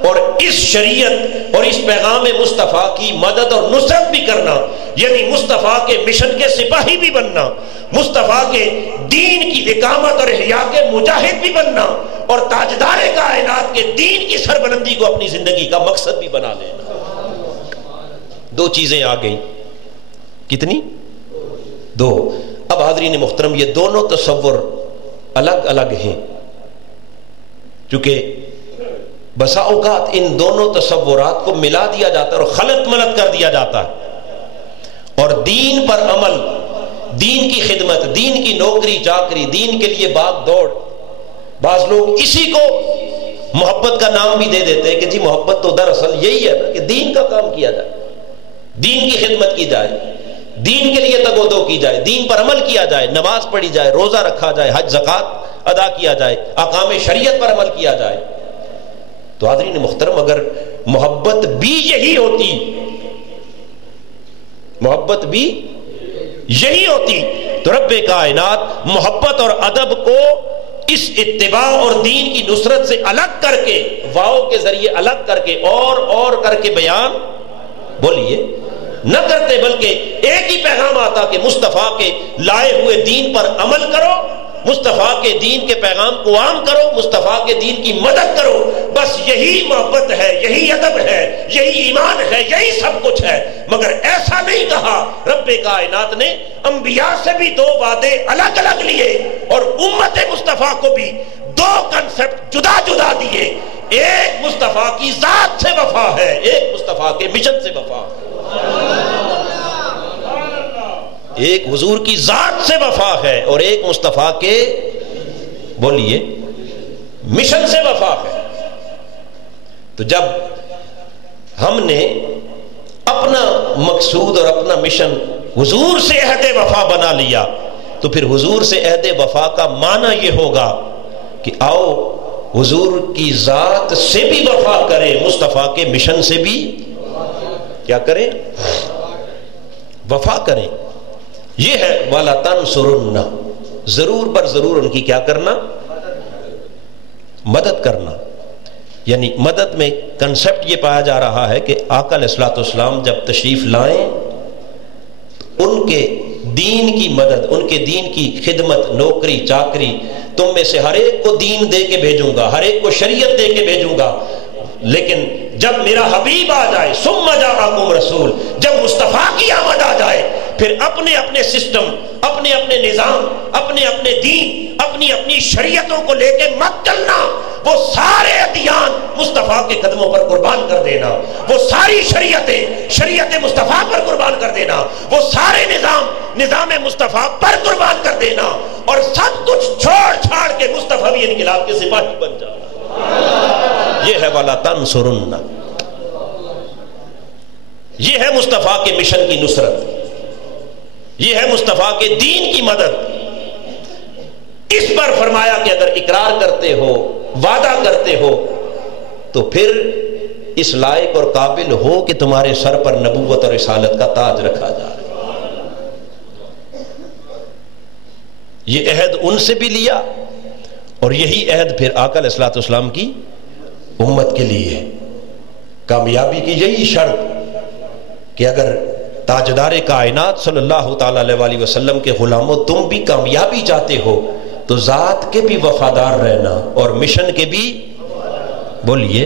اور اس شریعت اور اس پیغام مصطفیٰ کی مدد اور نصرت بھی کرنا، یعنی مصطفیٰ کے مشن کے سپاہی بھی بننا، مصطفیٰ کے دین کی اقامت اور احیاء کے مجاہد بھی بننا، اور تاجدار کائنات کے دین کی سربلندی کو اپنی زندگی کا مقصد بھی بنا لینا۔ دو چیزیں آ گئیں، کتنی؟ دو۔ اب حاضرین محترم، یہ دونوں تصور الگ الگ ہیں، چونکہ بسا اوقات ان دونوں تصورات کو ملا دیا جاتا ہے اور خلط ملط کر دیا جاتا ہے، اور دین پر عمل، دین کی خدمت، دین کی نوکری چاکری، دین کے لیے بھاگ دوڑ، بعض لوگ اسی کو محبت کا نام بھی دے دیتے ہیں کہ جی محبت تو دراصل یہی ہے نا کہ دین کا کام کیا جائے، دین کی خدمت کی جائے، دین کے لیے تگودو کی جائے، دین پر عمل کیا جائے، نماز پڑھی جائے، روزہ رکھا جائے، حج زکوٰۃ ادا کیا جائے، احکام شریعت پر عمل کیا جائے۔ تو حاضرین محترم، اگر محبت بھی یہی ہوتی، محبت بھی یہی ہوتی، تو رب کائنات محبت اور ادب کو اس اتباع اور دین کی نصرت سے الگ کر کے، واو کے ذریعے الگ کر کے اور کر کے بیان بولیے نہ کرتے، بلکہ ایک ہی پیغام آتا کہ مصطفیٰ کے لائے ہوئے دین پر عمل کرو، مصطفیٰ کے دین کے پیغام کو عام کرو، مصطفیٰ کے دین کی مدد کرو۔ بس یہی محبت ہے، یہی ادب ہے، یہی ایمان ہے، یہی سب کچھ ہے۔ مگر ایسا نہیں کہا، رب کائنات نے انبیاء سے بھی دو وعدے الگ الگ لیے، اور امت مصطفیٰ کو بھی دو کنسپٹ جدا جدا دیے۔ ایک مصطفیٰ کی ذات سے وفا ہے، ایک مصطفیٰ کے مشن سے وفا ہے۔ ایک حضور کی ذات سے وفا ہے اور ایک مصطفیٰ کے بولیے مشن سے وفا ہے۔ تو جب ہم نے اپنا مقصود اور اپنا مشن حضور سے عہد وفا بنا لیا، تو پھر حضور سے عہد وفا کا معنی یہ ہوگا کہ آؤ حضور کی ذات سے بھی وفا کریں، مصطفیٰ کے مشن سے بھی کیا کریں؟ وفا کریں۔ یہ ہے والا تنصرن، ضرور بر ضرور ان کی کیا کرنا؟ مدد کرنا۔ یعنی مدد میں کنسپٹ یہ پایا جا رہا ہے کہ آقا علیہ الصلوۃ والسلام جب تشریف لائیں تو ان کے دین کی مدد، ان کے دین کی خدمت، نوکری چاکری، تم میں سے ہر ایک کو دین دے کے بھیجوں گا، ہر ایک کو شریعت دے کے بھیجوں گا، لیکن جب میرا حبیب آ جائے، ثم جاءکم رسول، جب مصطفیٰ کی آمد آ جائے، پھر اپنے اپنے سسٹم، اپنے اپنے نظام، اپنے اپنے دین، اپنی اپنی شریعتوں کو لے کے مت چلنا، وہ سارے ادیان مصطفیٰ کے قدموں پر قربان کر دینا، وہ ساری شریعت مصطفیٰ پر قربان کر دینا، وہ سارے نظام مصطفیٰ پر قربان کر دینا، اور سب کچھ چھوڑ چھاڑ کے مصطفیٰ انقلاب کے سپاہی بن جانا۔ یہ ہے وَلَا تَنْصُرُنَّ، یہ ہے مصطفیٰ کے مشن کی نصرت، یہ ہے مصطفیٰ کے دین کی مدد۔ اس پر فرمایا کہ اگر اقرار کرتے ہو، وعدہ کرتے ہو، تو پھر اس لائق اور قابل ہو کہ تمہارے سر پر نبوت اور رسالت کا تاج رکھا جائے۔ یہ عہد ان سے بھی لیا، اور یہی عہد پھر آقا علیہ الصلوۃ والسلام کی امت کے لیے ہے۔ کامیابی کی یہی شرط کہ اگر تاجدار کائنات صلی اللہ تعالی علیہ وسلم کے غلاموں تم بھی کامیابی چاہتے ہو تو ذات کے بھی وفادار رہنا اور مشن کے بھی، بولیے،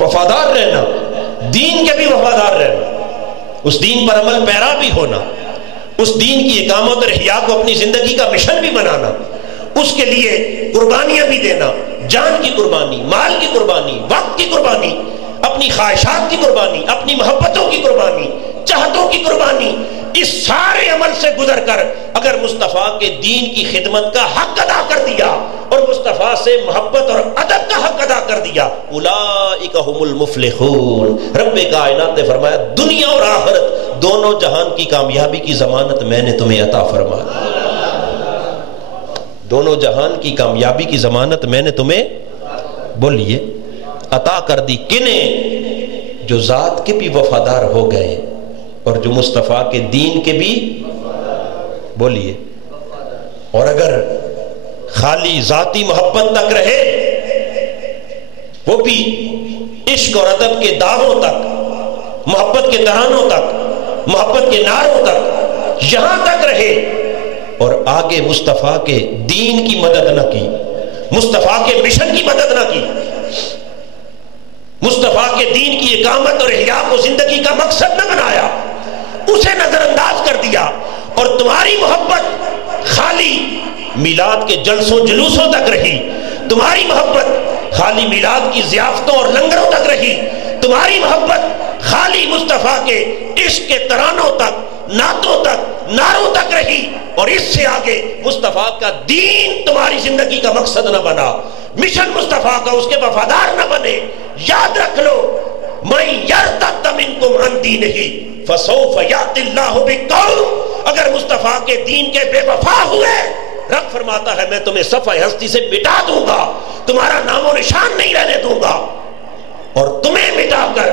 وفادار رہنا، دین کے بھی وفادار رہنا، اس دین پر عمل پیرا بھی ہونا، اس دین کی اقامت اور احیاء کو اپنی زندگی کا مشن بھی بنانا، اس کے لیے قربانیاں بھی دینا، جان کی قربانی، مال کی قربانی، وقت کی قربانی، اپنی خواہشات کی قربانی، اپنی محبتوں کی قربانی، چاہتوں کی قربانی، اس سارے عمل سے گزر کر اگر مصطفیٰ کے دین کی خدمت کا حق ادا کر دیا اور مصطفیٰ سے محبت اور ادب کا حق ادا کر دیا، اولئک هم المفلحون۔ رب کائنات نے فرمایا دنیا اور آخرت دونوں جہان کی کامیابی کی ضمانت میں نے تمہیں عطا فرما دی، دونوں جہان کی کامیابی کی ضمانت میں نے تمہیں، بولیے، عطا کر دی۔ کنہیں؟ جو ذات کے بھی وفادار ہو گئے اور جو مصطفیٰ کے دین کے بھی، بولیے، اور اگر خالی ذاتی محبت تک رہے، وہ بھی عشق اور ادب کے داغوں تک، محبت کے ترانوں تک، محبت کے نعروں تک، یہاں تک رہے، اور آگے مصطفیٰ کے دین کی مدد نہ کی، مصطفیٰ کے مشن کی مدد نہ کی، مصطفیٰ کے دین کی اقامت اور احیاء کو زندگی کا مقصد نہ بنایا، اسے نظر انداز کر دیا، اور تمہاری محبت خالی میلاد کے جلسوں جلوسوں تک رہی، تمہاری محبت خالی میلاد کی ضیافتوں اور لنگروں تک رہی، تمہاری محبت خالی مصطفیٰ کے عشق کے ترانوں تک، نعتوں تک، نعروں تک رہی، اور اس سے آگے مصطفیٰ کا دین تمہاری زندگی کا مقصد نہ بنا، مشن مصطفیٰ کا اس کے وفادار نہ بنے، یاد رکھ لو، مَن یرتد منکم عن دینہ فسوف یأتی اللہ بقوم، اگر مصطفیٰ کے دین کے بے وفا ہوئے، رب فرماتا ہے میں تمہیں صفحہ ہستی سے مٹا دوں گا، تمہارا نام و نشان نہیں رہنے دوں گا، اور تمہیں مٹا کر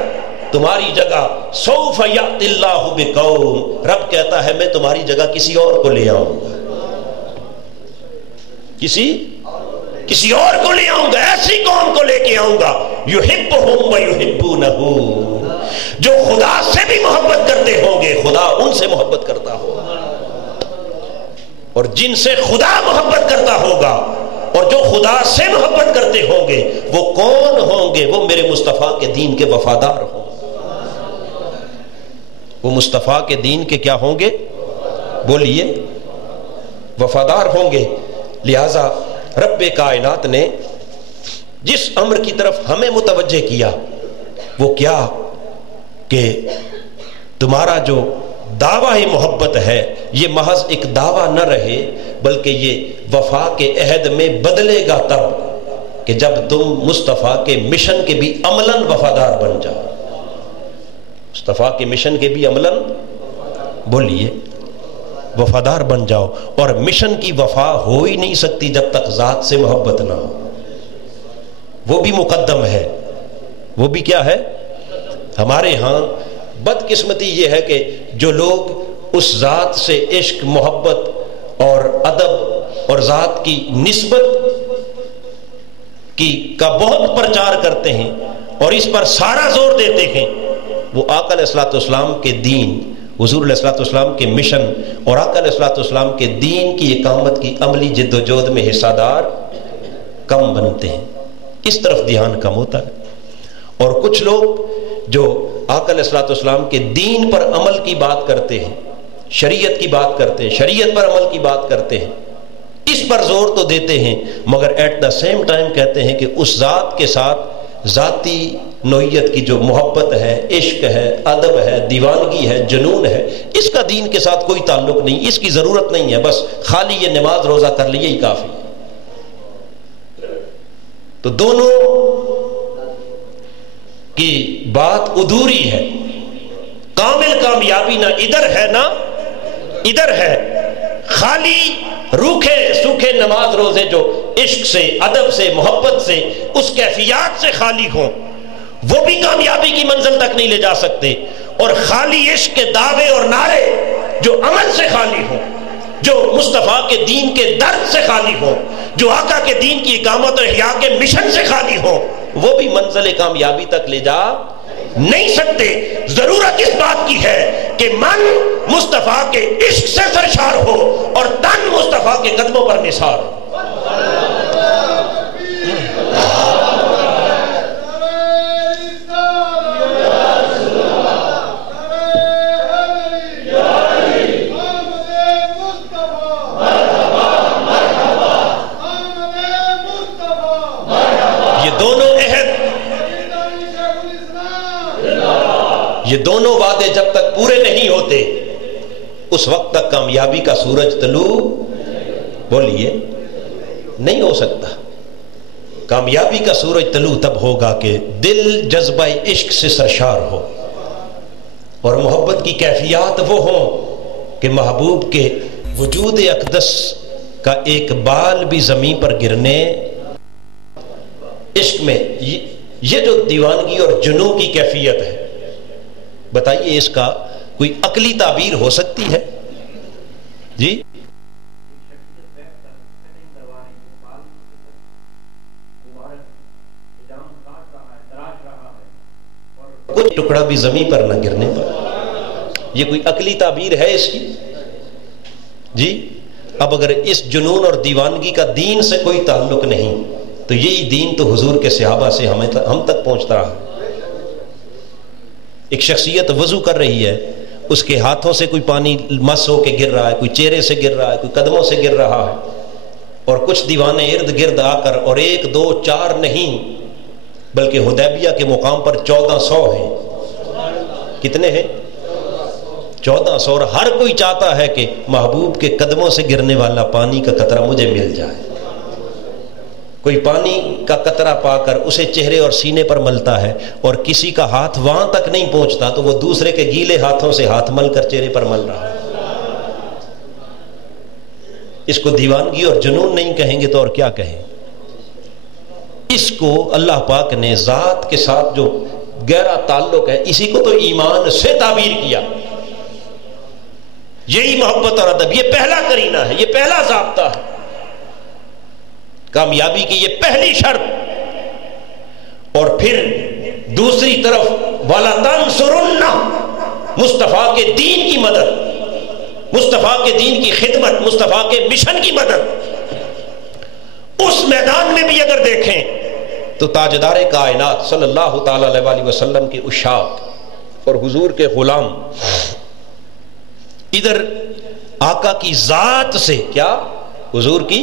تمہاری جگہ سوف یأتی اللہ بقوم، رب کہتا ہے میں تمہاری جگہ کسی اور کو لے آؤں گا، کسی اور کو لے آؤں گا، ایسی قوم کو لے کے آؤں گا، یحبہم ویحبونہ، جو خدا سے بھی محبت کرتے ہوں گے، خدا ان سے محبت کرتا ہوگا، اور جن سے خدا محبت کرتا ہوگا اور جو خدا سے محبت کرتے ہوں گے وہ کون ہوں گے؟ وہ میرے مصطفیٰ کے دین کے وفادار ہوں گے، وہ مصطفیٰ کے دین کے کیا ہوں گے؟ بولیے، وفادار ہوں گے۔ لہذا رب کائنات نے جس امر کی طرف ہمیں متوجہ کیا وہ کیا کہ تمہارا جو دعوی محبت ہے یہ محض ایک دعویٰ نہ رہے، بلکہ یہ وفا کے عہد میں بدلے گا تب کہ جب تم مصطفیٰ کے مشن کے بھی عملاً وفادار بن جاؤ، مصطفیٰ کے مشن کے بھی عملاً، بولیے، وفادار بن جاؤ۔ اور مشن کی وفا ہو ہی نہیں سکتی جب تک ذات سے محبت نہ ہو، وہ بھی مقدم ہے، وہ بھی کیا ہے؟ ہمارے ہاں بدقسمتی یہ ہے کہ جو لوگ اس ذات سے عشق، محبت اور ادب اور ذات کی نسبت کا بہت پرچار کرتے ہیں اور اس پر سارا زور دیتے ہیں، وہ آقا علیہ الصلوۃ والسلام کے دین، حضور علیہ الصلوۃ والسلام کے مشن اور آقا علیہ الصلوۃ والسلام کے دین کی اقامت کی عملی جد و جہد میں حصہ دار کم بنتے ہیں، اس طرف دھیان کم ہوتا ہے۔ اور کچھ لوگ جو آقا علیہ الصلوۃ والسلام کے دین پر عمل کی بات کرتے ہیں، شریعت کی بات کرتے ہیں، شریعت پر عمل کی بات کرتے ہیں، اس پر زور تو دیتے ہیں، مگر ایٹ دا سیم ٹائم کہتے ہیں کہ اس ذات کے ساتھ ذاتی نوعیت کی جو محبت ہے، عشق ہے، ادب ہے، دیوانگی ہے، جنون ہے، اس کا دین کے ساتھ کوئی تعلق نہیں، اس کی ضرورت نہیں ہے، بس خالی یہ نماز روزہ کر لیے ہی کافی۔ تو دونوں کی بات ادھوری ہے۔ کامل کامیابی نہ ادھر ہے نہ ادھر ہے۔ خالی روکھے سوکھے نماز روزے جو عشق سے، ادب سے، محبت سے، اس کیفیات سے خالی ہوں، وہ بھی کامیابی کی منزل تک نہیں لے جا سکتے۔ اور خالی عشق کے دعوے اور نعرے جو عمل سے خالی ہوں، جو مصطفیٰ کے دین کے درد سے خالی ہوں، جو آقا کے دین کی اقامت اور احیاء کے مشن سے خالی ہوں، وہ بھی منزل کامیابی تک لے جا نہیں سکتے۔ ضرورت اس بات کی ہے کہ من مصطفیٰ کے عشق سے سرشار ہو اور تن مصطفیٰ کے قدموں پر نثار ہو۔ یہ دونوں وعدے جب تک پورے نہیں ہوتے اس وقت تک کامیابی کا سورج طلوع بولیے نہیں ہو سکتا۔ کامیابی کا سورج طلوع تب ہوگا کہ دل جذبہ عشق سے سرشار ہو اور محبت کی کیفیات وہ ہوں کہ محبوب کے وجود اقدس کا ایک بال بھی زمین پر گرنے۔ عشق میں یہ جو دیوانگی اور جنون کی کیفیت ہے، بتائیے اس کا کوئی عقلی تعبیر ہو سکتی ہے؟ جی کچھ ٹکڑا بھی زمین پر نہ گرنے پر، یہ کوئی عقلی تعبیر ہے اس کی؟ جی اب اگر اس جنون اور دیوانگی کا دین سے کوئی تعلق نہیں تو یہی دین تو حضور کے صحابہ سے ہم تک پہنچتا رہا۔ ایک شخصیت وضو کر رہی ہے، اس کے ہاتھوں سے کوئی پانی مس ہو کے گر رہا ہے، کوئی چہرے سے گر رہا ہے، کوئی قدموں سے گر رہا ہے، اور کچھ دیوانے ارد گرد آ کر، اور 1 2 4 نہیں بلکہ حدیبیہ کے مقام پر 1400 ہیں۔ کتنے ہیں؟ 1400۔ اور ہر کوئی چاہتا ہے کہ محبوب کے قدموں سے گرنے والا پانی کا قطرہ مجھے مل جائے۔ کوئی پانی کا قطرہ پا کر اسے چہرے اور سینے پر ملتا ہے، اور کسی کا ہاتھ وہاں تک نہیں پہنچتا تو وہ دوسرے کے گیلے ہاتھوں سے ہاتھ مل کر چہرے پر مل رہا ہے۔ اس کو دیوانگی اور جنون نہیں کہیں گے تو اور کیا کہیں؟ اس کو اللہ پاک نے ذات کے ساتھ جو گہرا تعلق ہے، اسی کو تو ایمان سے تعبیر کیا۔ یہی محبت اور ادب، یہ پہلا قرینہ ہے، یہ پہلا ضابطہ ہے کامیابی کی، یہ پہلی شرط۔ اور پھر دوسری طرف وَلَا تَنْصُرُنَّ، مصطفیٰ کے دین کی مدد، مصطفیٰ کے دین کی خدمت، مصطفیٰ کے مشن کی مدد۔ اس میدان میں بھی اگر دیکھیں تو تاجدار کائنات صلی اللہ تعالی علیہ وسلم کے عشاق اور حضور کے غلام ادھر آقا کی ذات سے، کیا حضور کی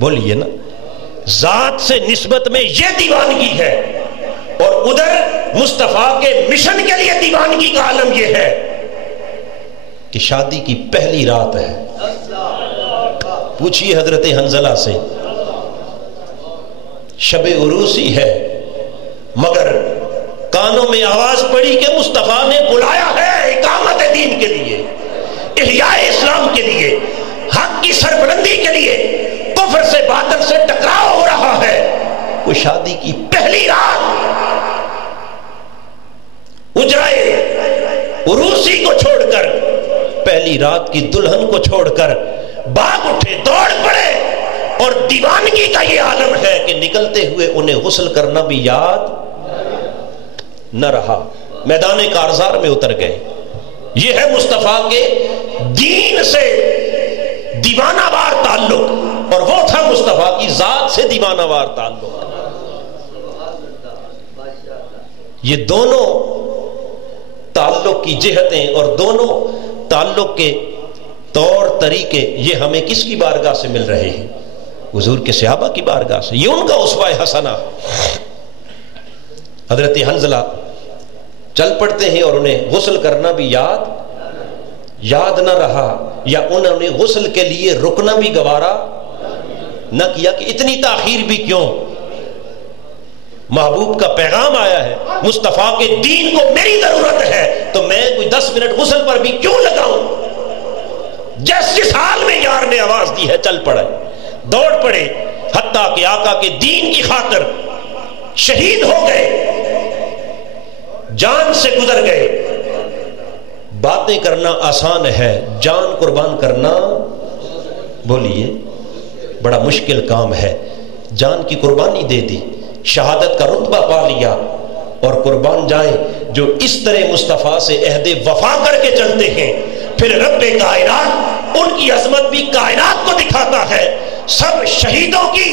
بولیے نا، ذات سے نسبت میں یہ دیوانگی ہے، اور ادھر مصطفیٰ کے مشن کے لیے دیوانگی کا عالم یہ ہے کہ شادی کی پہلی رات ہے۔ پوچھئے حضرت حنظلہ سے، شب عروسی ہے مگر کانوں میں آواز پڑی کہ مصطفیٰ نے بلایا ہے اقامت دین کے لیے، احیاء اسلام کے لیے، حق کی سربلندی کے لیے، کفر سے باطل سے ٹکراؤ ہو رہا ہے۔ وہ شادی کی پہلی رات اجرائے عروسی کو چھوڑ کر، پہلی رات کی دلہن کو چھوڑ کر بھاگ اٹھے، دوڑ پڑے، اور دیوانگی کا یہ عالم ہے کہ نکلتے ہوئے انہیں غسل کرنا بھی یاد نہ رہا، میدان کارزار میں اتر گئے۔ یہ ہے مصطفیٰ کے دین سے دیوانہ وار تعلق، اور وہ تھا مصطفیٰ کی ذات سے دیوانہ وار تعلق۔ یہ دونوں تعلق کی جہتیں اور دونوں تعلق کے طور طریقے یہ ہمیں کس کی بارگاہ سے مل رہے ہیں؟ حضور کے صحابہ کی بارگاہ سے. یہ ان کا اسوہ حسنہ. حضرت حنظلہ چل پڑتے ہیں اور انہیں غسل کرنا بھی یاد نہ رہا، یا انہوں نے غسل کے لیے رکنا بھی گوارا نہ کیا کہ اتنی تاخیر بھی کیوں. محبوب کا پیغام آیا ہے، مصطفیٰ کے دین کو میری ضرورت ہے، تو میں کوئی 10 منٹ غسل پر بھی کیوں لگاؤں؟ جس حال میں یار نے آواز دی ہے چل پڑے، دوڑ پڑے، حتیٰ کہ آقا کے دین کی خاطر شہید ہو گئے، جان سے گزر گئے. باتیں کرنا آسان ہے، جان قربان کرنا بولیے بڑا مشکل کام ہے. جان کی قربانی دے دی، شہادت کا رتبہ پا لیا، اور قربان جائیں جو اس طرح مصطفیٰ سے عہد وفا کر کے چلتے ہیں، پھر رب کائنات ان کی عظمت بھی کائنات کو دکھاتا ہے. سب شہیدوں کی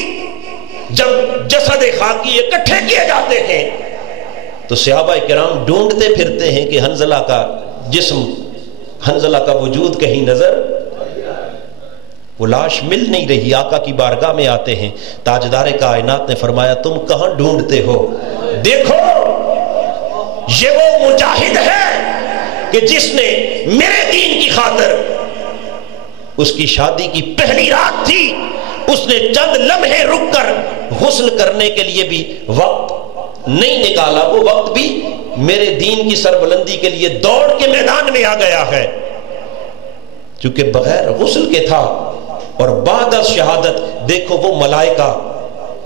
جب جسد خاکی اکٹھے کیے جاتے ہیں تو صحابہ کرام ڈھونڈتے پھرتے ہیں کہ حنظلہ کا جسم، حنظلہ کا وجود کہیں نظر، وہ لاش مل نہیں رہی. آقا کی بارگاہ میں آتے ہیں، تاجدار کائنات نے فرمایا تم کہاں ڈھونڈتے ہو؟ دیکھو یہ وہ مجاہد ہے کہ جس نے میرے دین کی خاطر، اس کی شادی کی پہلی رات تھی، اس نے چند لمحے رک کر غسل کرنے کے لیے بھی وقت نہیں نکالا. وہ وقت بھی میرے دین کی سربلندی کے لیے دوڑ کے میدان میں آ گیا ہے. چونکہ بغیر غسل کے تھا. اور بعد از شہادت دیکھو وہ ملائکہ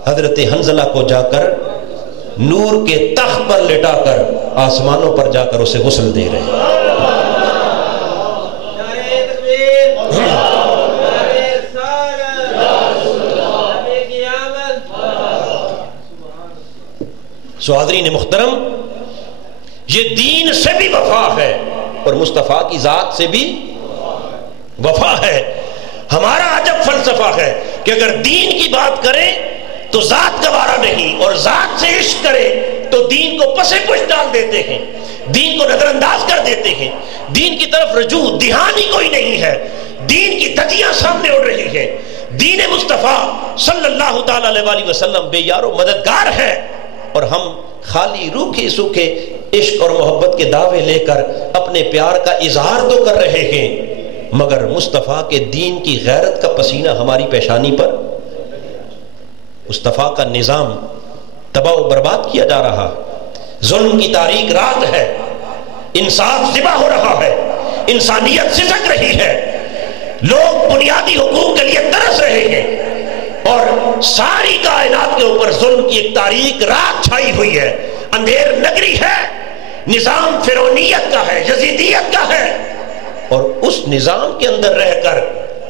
حضرت حنظلہ کو جا کر نور کے تخت پر لٹا کر آسمانوں پر جا کر اسے غسل دے رہے ہیں. حاضرین محترم، یہ دین سے بھی وفا ہے اور مصطفیٰ کی ذات سے بھی وفا ہے. ہمارا عجب فلسفہ ہے کہ اگر دین کی بات کریں تو ذات گوارا نہیں، اور ذات سے عشق کرے تو دین کو پس پش ڈال دیتے ہیں، دین کو نظر انداز کر دیتے ہیں. دین کی طرف رجوع دھیان ہی کوئی نہیں ہے. دین کی دھجیاں سامنے اڑ رہی ہیں. دین مصطفیٰ صلی اللہ تعالی علیہ وسلم بے یار و مددگار ہے، اور ہم خالی روکھے سوکھے عشق اور محبت کے دعوے لے کر اپنے پیار کا اظہار تو کر رہے ہیں، مگر مصطفیٰ کے دین کی غیرت کا پسینہ ہماری پیشانی پر. مصطفیٰ کا نظام تباہ و برباد کیا جا رہا، ظلم کی تاریک رات ہے، انصاف ذبح ہو رہا ہے، انسانیت سسک رہی ہے، لوگ بنیادی حقوق کے لیے ترس رہے ہیں، اور ساری کائنات کے اوپر ظلم کی ایک تاریک رات چھائی ہوئی ہے. اندھیر نگری ہے، نظام فرعونیت کا ہے، یزیدیت کا ہے، اور اس نظام کے اندر رہ کر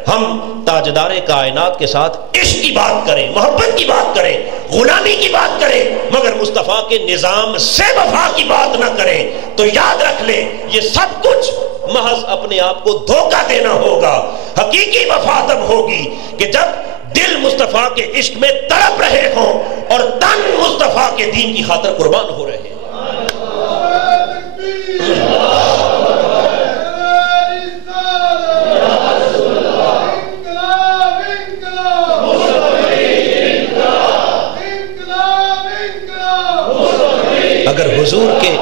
ہم تاجدار کائنات کے ساتھ عشق کی بات کریں، محبت کی بات کریں، غلامی کی بات کریں، مگر مصطفیٰ کے نظام سے وفا کی بات نہ کریں، تو یاد رکھ لیں یہ سب کچھ محض اپنے آپ کو دھوکہ دینا ہوگا. حقیقی وفا تب ہوگی کہ جب دل مصطفیٰ کے عشق میں تڑپ رہے ہوں اور تن مصطفیٰ کے دین کی خاطر قربان ہو رہے ہیں. اگر حضور کے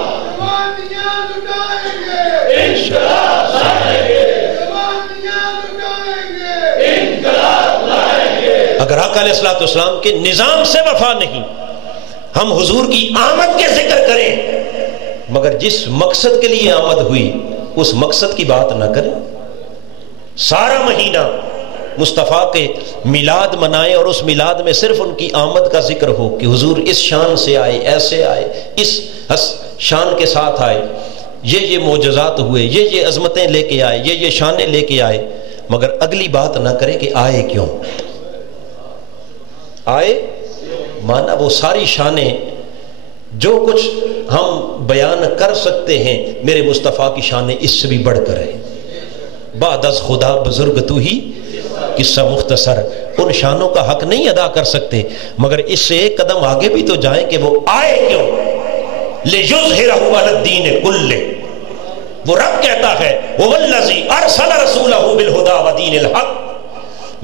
اگر آقا علیہ السلام کے نظام سے وفا نہیں، ہم حضور کی آمد کے ذکر کریں مگر جس مقصد کے لیے آمد ہوئی اس مقصد کی بات نہ کریں. سارا مہینہ مصطفیٰ کے میلاد منائیں اور اس میلاد میں صرف ان کی آمد کا ذکر ہو کہ حضور اس شان سے آئے، ایسے آئے، اس شان کے ساتھ آئے، یہ معجزات ہوئے، یہ عظمتیں لے کے آئے، یہ شانیں لے کے آئے، مگر اگلی بات نہ کرے کہ آئے کیوں. آئے مانا وہ ساری شانیں جو کچھ ہم بیان کر سکتے ہیں، میرے مصطفیٰ کی شانیں اس سے بھی بڑھ کر ہیں. بعد از خدا بزرگ تو ہی قصہ مختصر، ان شانوں کا حق نہیں ادا کر سکتے، مگر اس سے ایک قدم آگے بھی تو جائیں کہ وہ آئے کیوں. لِيُظْهِرَهُ عَلَى الدِّينِ كُلِّهِ، وہ رب کہتا ہے وَوَالَّذِي أَرْسَلَ رَسُولَهُ بِالْهُدَى وَدِينِ الْحَقِّ،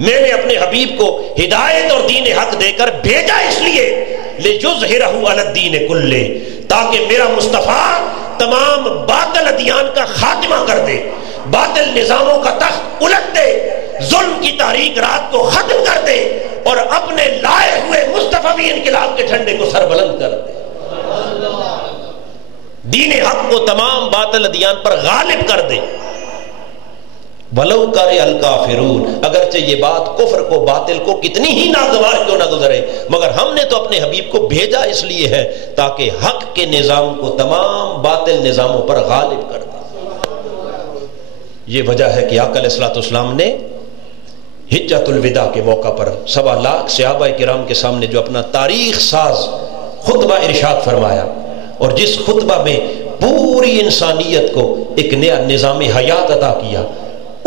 میں نے اپنے حبیب کو ہدایت اور دین حق دے کر بھیجا اس لیے لِيُظْهِرَهُ عَلَى الدِّينِ كُلِّهِ، تاکہ میرا مصطفیٰ تمام باطل ادیان کا خاتمہ کر دے، باطل نظاموں کا تخت الٹ دے، ظلم کی تاریک رات کو ختم کر دے اور اپنے لائے ہوئے مصطفی انقلاب کے جھنڈے کو سربلند کر دے، دین حق کو تمام باطل ادیان پر غالب کر دے۔ وَلَوْ كَرِهَ الْكَافِرُونَ، اگرچہ یہ بات کفر کو باطل کو کتنی ہی ناگوار کیوں نہ گزرے، مگر ہم نے تو اپنے حبیب کو بھیجا اس لیے ہے تاکہ حق کے نظام کو تمام باطل نظاموں پر غالب کر دے۔ یہ وجہ ہے کہ آقا علیہ السلام نے حجۃ الوداع کے موقع پر 1.25 لاکھ صحابہ کرام کے سامنے جو اپنا تاریخ ساز خطبہ ارشاد فرمایا، اور جس خطبہ میں پوری انسانیت کو ایک نیا نظام حیات عطا کیا،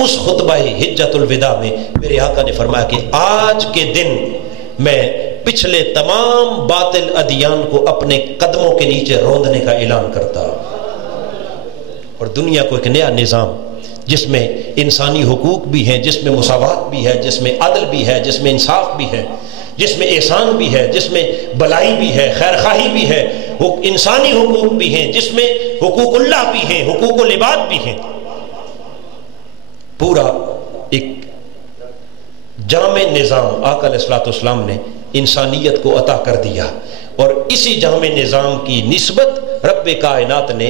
اس خطبہ حجۃ الوداع میں میرے آقا نے فرمایا کہ آج کے دن میں پچھلے تمام باطل ادیان کو اپنے قدموں کے نیچے روندنے کا اعلان کرتا، اور دنیا کو ایک نیا نظام جس میں انسانی حقوق بھی ہیں، جس میں مساوات بھی ہے، جس میں عدل بھی ہے، جس میں انصاف بھی ہے، جس میں احسان بھی ہے، جس میں بلائی بھی ہے، خیرخواہی بھی ہے، انسانی حقوق بھی ہیں، جس میں حقوق اللہ بھی ہیں، حقوق العباد بھی ہیں، پورا ایک جامع نظام آقا علیہ السلام نے انسانیت کو عطا کر دیا، اور اسی جامع نظام کی نسبت رب کائنات نے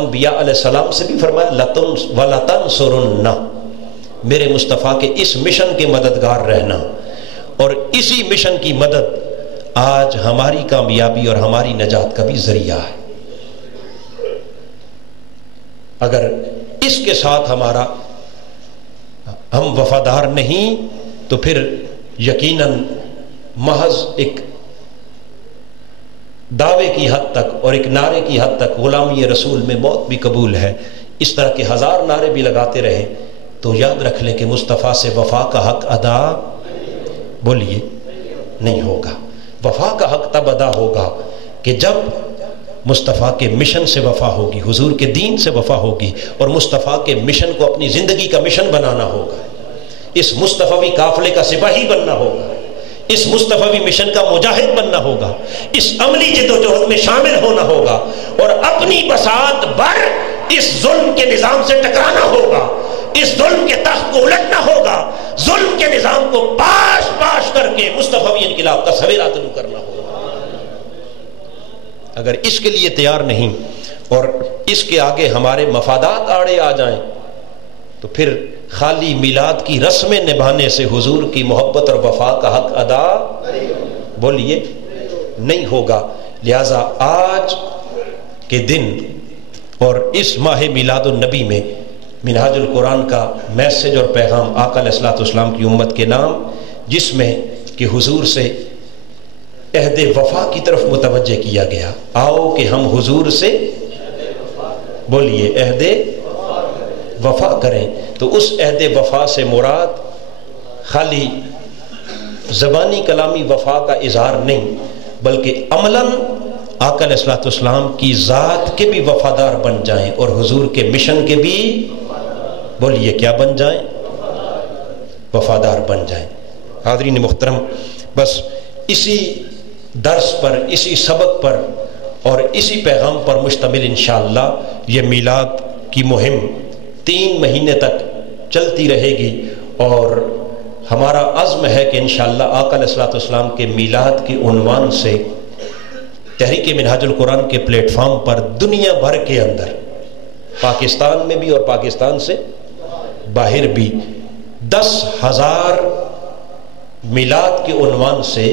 انبیاء علیہ السلام سے بھی فرمایا وَلَتَنْصُرُنَّ، میرے مصطفیٰ کے اس مشن کے مددگار رہنا، اور اسی مشن کی مدد آج ہماری کامیابی اور ہماری نجات کا بھی ذریعہ ہے۔ اگر اس کے ساتھ ہم وفادار نہیں تو پھر یقیناً محض ایک دعوے کی حد تک اور ایک نعرے کی حد تک غلامی رسول میں موت بھی قبول ہے۔ اس طرح کے 1000 نعرے بھی لگاتے رہیں تو یاد رکھ لیں کہ مصطفیٰ سے وفا کا حق ادا بولیے نہیں ہوگا۔ وفا کا حق تب ادا ہوگا کہ جب مصطفیٰ کے مشن سے وفا ہوگی، حضور کے دین سے وفا ہوگی، اور مصطفیٰ کے مشن کو اپنی زندگی کا مشن بنانا ہوگا، اس مصطفی قافلے کا سپاہی بننا ہوگا، اس مصطفی مشن کا مجاہد بننا ہوگا، اس عملی جدوجہد میں شامل ہونا ہوگا، اور اپنی بساط بر اس ظلم کے نظام سے ٹکرانا ہوگا، اس ظلم کے تخت کو الٹنا ہوگا، ظلم کے نظام کو پاش پاش کر کے مصطفی انقلاب کا سویرا طلوع کرنا ہوگا۔ اگر اس کے لیے تیار نہیں اور اس کے آگے ہمارے مفادات آڑے آ جائیں تو پھر خالی میلاد کی رسمیں نبھانے سے حضور کی محبت اور وفا کا حق ادا بولیے نہیں ہوگا۔ لہذا آج کے دن اور اس ماہ میلاد النبی میں منہاج القرآن کا میسج اور پیغام آقا علیہ السلام کی امت کے نام، جس میں کہ حضور سے عہد وفا کی طرف متوجہ کیا گیا، آؤ کہ ہم حضور سے بولیے عہد وفا کریں، تو اس عہد وفا سے مراد خالی زبانی کلامی وفا کا اظہار نہیں، بلکہ عملاً آقا علیہ السلام کی ذات کے بھی وفادار بن جائیں اور حضور کے مشن کے بھی بولیے کیا بن جائیں، وفادار بن جائیں۔ حاضرین محترم، بس اسی درس پر، اسی سبق پر اور اسی پیغام پر مشتمل انشاءاللہ یہ میلاد کی مہم 3 مہینے تک چلتی رہے گی، اور ہمارا عزم ہے کہ انشاءاللہ آقا علیہ السلام کے میلاد کے عنوان سے تحریک منہاج القرآن کے پلیٹ فارم پر دنیا بھر کے اندر، پاکستان میں بھی اور پاکستان سے باہر بھی 10,000 میلاد کے عنوان سے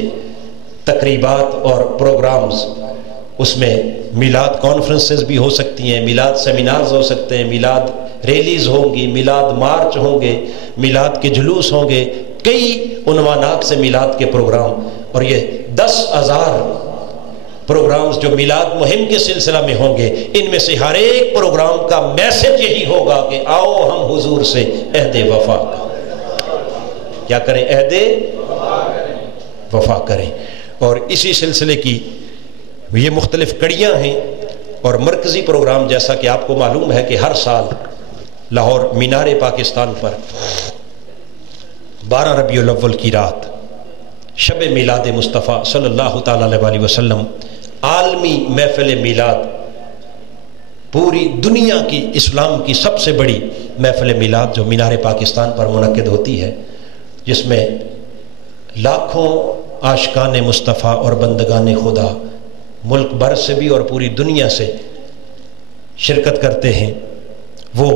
تقریبات اور پروگرامز، اس میں میلاد کانفرنسز بھی ہو سکتی ہیں، میلاد سیمینارز ہو سکتے ہیں، میلاد ریلیز ہوں گی، میلاد مارچ ہوں گے، میلاد کے جلوس ہوں گے، کئی عنوانات سے میلاد کے پروگرام، اور یہ 10,000 پروگرامز جو میلاد مہم کے سلسلہ میں ہوں گے، ان میں سے ہر ایک پروگرام کا میسج یہی ہوگا کہ آؤ ہم حضور سے عہد وفا کیا کریں، عہد وفا کریں۔ اور اسی سلسلے کی یہ مختلف کڑیاں ہیں، اور مرکزی پروگرام جیسا کہ آپ کو معلوم ہے کہ ہر سال لاہور مینار پاکستان پر 12 ربیع الاول کی رات شب میلاد مصطفیٰ صلی اللہ تعالیٰ علیہ وسلم عالمی محفل میلاد، پوری دنیا کی اسلام کی سب سے بڑی محفل میلاد جو مینار پاکستان پر منعقد ہوتی ہے، جس میں لاکھوں عاشقان مصطفیٰ اور بندگان خدا ملک بھر سے بھی اور پوری دنیا سے شرکت کرتے ہیں، وہ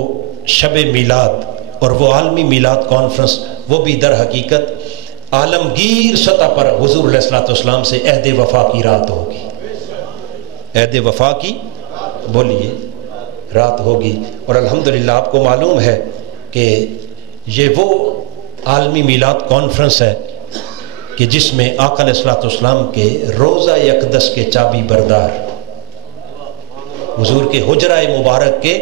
شب میلاد اور وہ عالمی میلاد کانفرنس، وہ بھی در حقیقت عالمگیر سطح پر حضور علیہ الصلوۃ والسلام سے عہد وفا کی رات ہوگی، عہد وفا کی بولیے رات ہوگی۔ اور الحمدللہ آپ کو معلوم ہے کہ یہ وہ عالمی میلاد کانفرنس ہے کہ جس میں آقا علیہ الصلوۃ والسلام کے روضہ اقدس کے چابی بردار، حضور کے حجرہ مبارک کے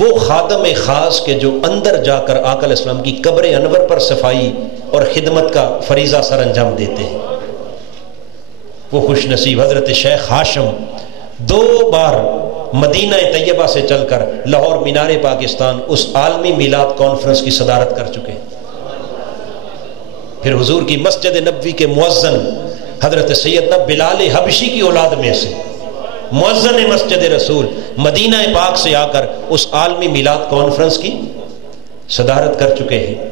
وہ خادم خاص کے جو اندر جا کر آقا علیہ السلام کی قبر انور پر صفائی اور خدمت کا فریضہ سر انجام دیتے ہیں، وہ خوش نصیب حضرت شیخ ہاشم 2 بار مدینہ طیبہ سے چل کر لاہور مینار پاکستان اس عالمی میلاد کانفرنس کی صدارت کر چکے ہیں۔ پھر حضور کی مسجد نبوی کے مؤذن حضرت سیدنا بلال حبشی کی اولاد میں سے مؤذن مسجد رسول مدینہ پاک سے آ کر اس عالمی میلاد کانفرنس کی صدارت کر چکے ہیں۔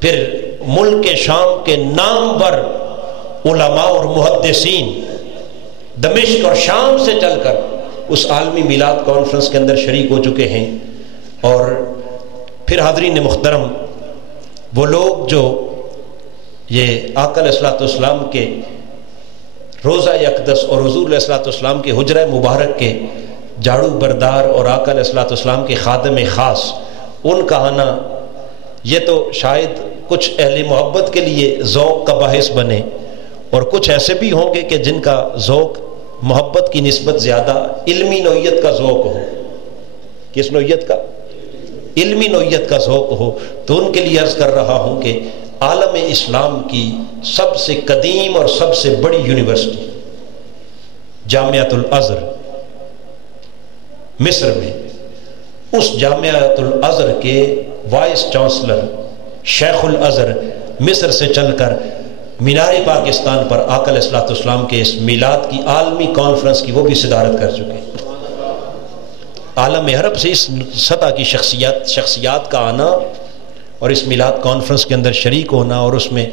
پھر ملک شام کے نامور علماء اور محدثین دمشق اور شام سے چل کر اس عالمی میلاد کانفرنس کے اندر شریک ہو چکے ہیں۔ اور پھر حاضرین محترم، وہ لوگ جو یہ آقا علیہ الصلوۃ والسلام کے روضہ اقدس اور حضور علیہ الصلوۃ والسلام کے حجرہ مبارک کے جھاڑو بردار اور آقا علیہ الصلوۃ والسلام کے خادم خاص، ان کا آنا یہ تو شاید کچھ اہل محبت کے لیے ذوق کا باعث بنے، اور کچھ ایسے بھی ہوں گے کہ جن کا ذوق محبت کی نسبت زیادہ علمی نوعیت کا ذوق ہو۔ کس نوعیت کا؟ علمی نوعیت کا ذوق ہو، تو ان کے لیے عرض کر رہا ہوں کہ عالم اسلام کی سب سے قدیم اور سب سے بڑی یونیورسٹی جامعۃ الازہر مصر میں، اس جامعۃ الازہر کے وائس چانسلر شیخ الازہر مصر سے چل کر مینار پاکستان پر آقا علیہ الصلوۃ والسلام کے اس میلاد کی عالمی کانفرنس کی وہ بھی صدارت کر چکے ہیں۔ عالم عرب سے اس سطح کی شخصیات کا آنا اور اس میلاد کانفرنس کے اندر شریک ہونا اور اس میں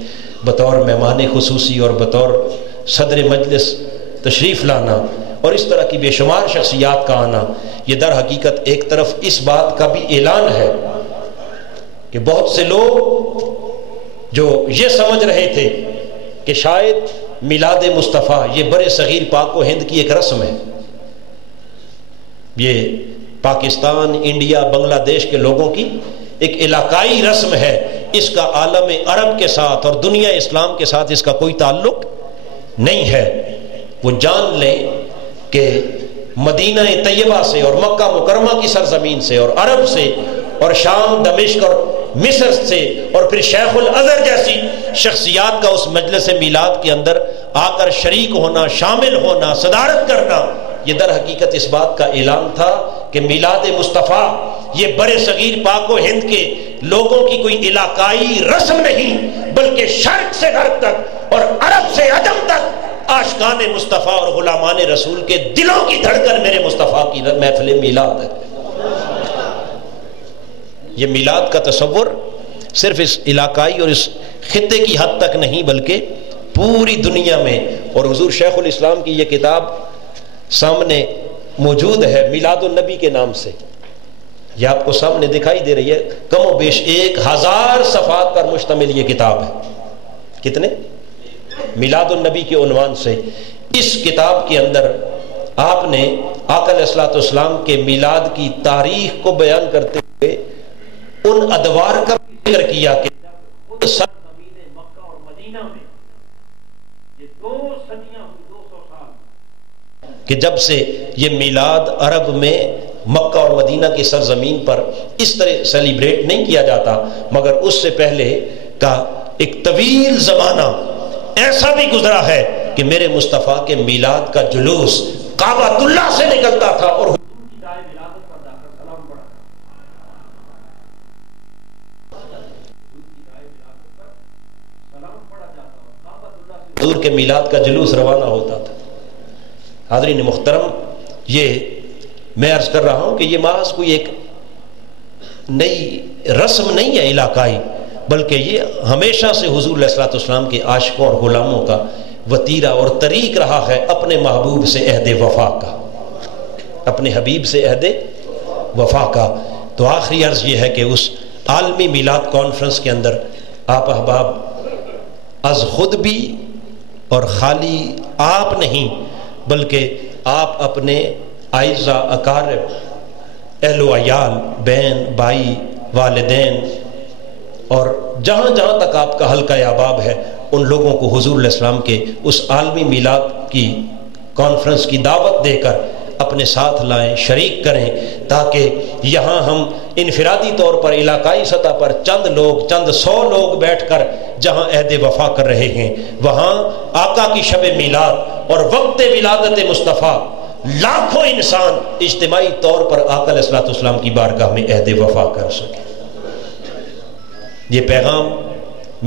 بطور مہمان خصوصی اور بطور صدر مجلس تشریف لانا اور اس طرح کی بے شمار شخصیات کا آنا، یہ در حقیقت ایک طرف اس بات کا بھی اعلان ہے کہ بہت سے لوگ جو یہ سمجھ رہے تھے کہ شاید میلاد مصطفیٰ یہ بر صغیر پاک و ہند کی ایک رسم ہے، یہ پاکستان، انڈیا، بنگلہ دیش کے لوگوں کی ایک علاقائی رسم ہے، اس کا عالم عرب کے ساتھ اور دنیا اسلام کے ساتھ اس کا کوئی تعلق نہیں ہے، وہ جان لیں کہ مدینہ طیبہ سے اور مکہ مکرمہ کی سرزمین سے اور عرب سے اور شام، دمشق اور مصر سے اور پھر شیخ الازہر جیسی شخصیات کا اس مجلس میلاد کے اندر آ کر شریک ہونا، شامل ہونا، صدارت کرنا، یہ در حقیقت اس بات کا اعلان تھا کہ میلاد مصطفیٰ یہ بر صغیر پاک و ہند کے لوگوں کی کوئی علاقائی رسم نہیں، بلکہ شرق سے غرب تک اور عرب سے عجم تک عاشقان مصطفیٰ اور غلامان رسول کے دلوں کی دھڑکن میرے مصطفیٰ کی محفل میلاد ہے۔ یہ میلاد کا تصور صرف اس علاقائی اور اس خطے کی حد تک نہیں بلکہ پوری دنیا میں، اور حضور شیخ الاسلام کی یہ کتاب سامنے موجود ہے میلاد النبی کے نام سے، یہ آپ کو سامنے دکھائی دے رہی ہے، کم و بیش 1000 صفحات پر مشتمل یہ کتاب ہے۔ کتنے؟ میلاد النبی کے عنوان سے اس کتاب کے اندر آپ نے آقا علیہ الصلوۃ والسلام کے میلاد کی تاریخ کو بیان کرتے ہوئے ان ادوار کا ذکر کیا کہ سرزمین مکہ اور مدینہ میں یہ 2 صدیاں ہوئی، 200 سال، کہ جب سے یہ میلاد عرب میں مکہ اور مدینہ کی سرزمین پر اس طرح سیلیبریٹ نہیں کیا جاتا، مگر اس سے پہلے کا ایک طویل زمانہ ایسا بھی گزرا ہے کہ میرے مصطفیٰ کے میلاد کا جلوس کعبۃ اللہ سے نکلتا تھا اور حضور کے میلاد کا جلوس روانہ ہوتا تھا. حاضرین محترم، یہ میں عرض کر رہا ہوں کہ یہ محض کوئی ایک نئی رسم نہیں ہے علاقائی، بلکہ یہ ہمیشہ سے حضور علیہ الصلوۃ والسلام کے عاشقوں اور غلاموں کا وتیرہ اور طریق رہا ہے اپنے محبوب سے عہد وفا کا، اپنے حبیب سے عہد وفا کا. تو آخری عرض یہ ہے کہ اس عالمی میلاد کانفرنس کے اندر آپ احباب از خود بھی اور خالی آپ نہیں، بلکہ آپ اپنے اعزاء اقارب، اہل و عیال، بہن بھائی، والدین اور جہاں جہاں تک آپ کا حلقہ احباب ہے، ان لوگوں کو حضور علیہ السلام کے اس عالمی میلاد کی کانفرنس کی دعوت دے کر اپنے ساتھ لائیں، شریک کریں، تاکہ یہاں ہم انفرادی طور پر علاقائی سطح پر چند سو لوگ بیٹھ کر جہاں عہد وفا کر رہے ہیں، وہاں آقا کی شب میلاد اور وقت ولادت مصطفیٰ لاکھوں انسان اجتماعی طور پر آقا علیہ الصلوۃ والسلام کی بارگاہ میں عہد وفا کر سکیں. یہ پیغام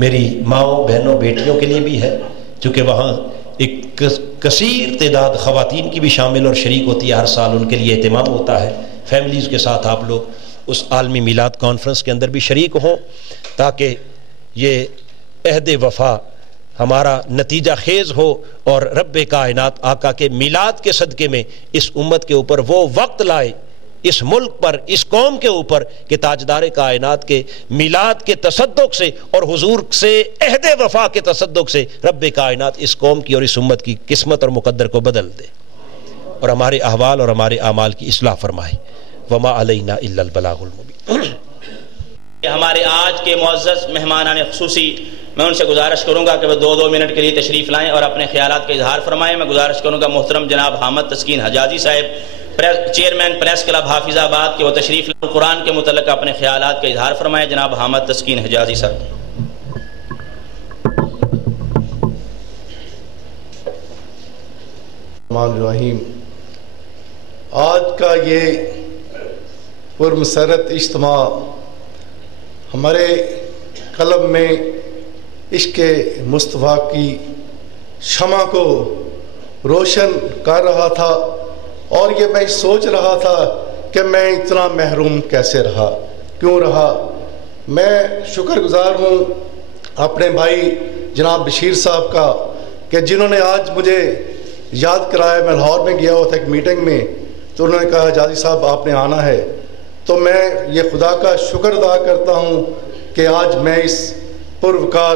میری ماؤں، بہنوں، بیٹیوں کے لیے بھی ہے، چونکہ وہاں ایک کثیر تعداد خواتین کی بھی شامل اور شریک ہوتی ہے، ہر سال ان کے لیے اہتمام ہوتا ہے. فیملیز کے ساتھ آپ لوگ اس عالمی میلاد کانفرنس کے اندر بھی شریک ہوں، تاکہ یہ عہد وفا ہمارا نتیجہ خیز ہو اور رب کائنات آقا کے میلاد کے صدقے میں اس امت کے اوپر وہ وقت لائے، اس ملک پر، اس قوم کے اوپر، کہ تاجدار کائنات کے میلاد کے تصدق سے اور حضور سے عہد وفا کے تصدق سے رب کائنات اس قوم کی اور اس امت کی قسمت اور مقدر کو بدل دے اور ہمارے احوال اور ہمارے اعمال کی اصلاح فرمائے. وما علینا الا البلاغ المبین. ہمارے آج کے معزز مہمانان خصوصی، میں ان سے گزارش کروں گا کہ وہ 2 منٹ کے لیے تشریف لائیں اور اپنے خیالات کا اظہار فرمائیں. میں گزارش کروں گا محترم جناب حامد تسکین حجازی صاحب، چیئرمین پریس کلب حافظ آباد، کہ وہ تشریف لائیں، قرآن کے متعلق اپنے خیالات کا اظہار فرمائیں. جناب حامد تسکین حجازی صاحب. الرحمن الرحیم. آج کا یہ پرمسرت اجتماع ہمارے قلب میں عشق مصطفیٰ کی شمع کو روشن کر رہا تھا، اور یہ میں سوچ رہا تھا کہ میں اتنا محروم کیسے رہا، کیوں رہا. میں شکر گزار ہوں اپنے بھائی جناب بشیر صاحب کا کہ جنہوں نے آج مجھے یاد کرایا. میں لاہور میں گیا ہوا تھا ایک میٹنگ میں، تو انہوں نے کہا حجازی صاحب آپ نے آنا ہے. تو میں یہ خدا کا شکر ادا کرتا ہوں کہ آج میں اس پروقار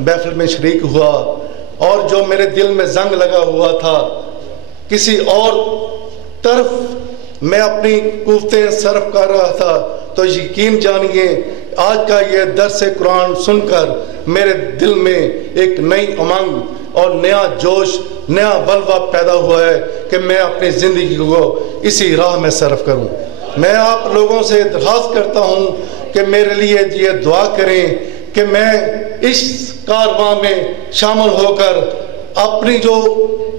محفل میں شریک ہوا، اور جو میرے دل میں زنگ لگا ہوا تھا کسی اور طرف میں اپنی قوتیں صرف کر رہا تھا، تو یقین جانیے آج کا یہ درس قرآن سن کر میرے دل میں ایک نئی امنگ اور نیا جوش، نیا ولولہ پیدا ہوا ہے کہ میں اپنی زندگی کو اسی راہ میں صرف کروں. میں آپ لوگوں سے درخواست کرتا ہوں کہ میرے لیے یہ دعا کریں کہ میں اس کارواں میں شامل ہو کر اپنی جو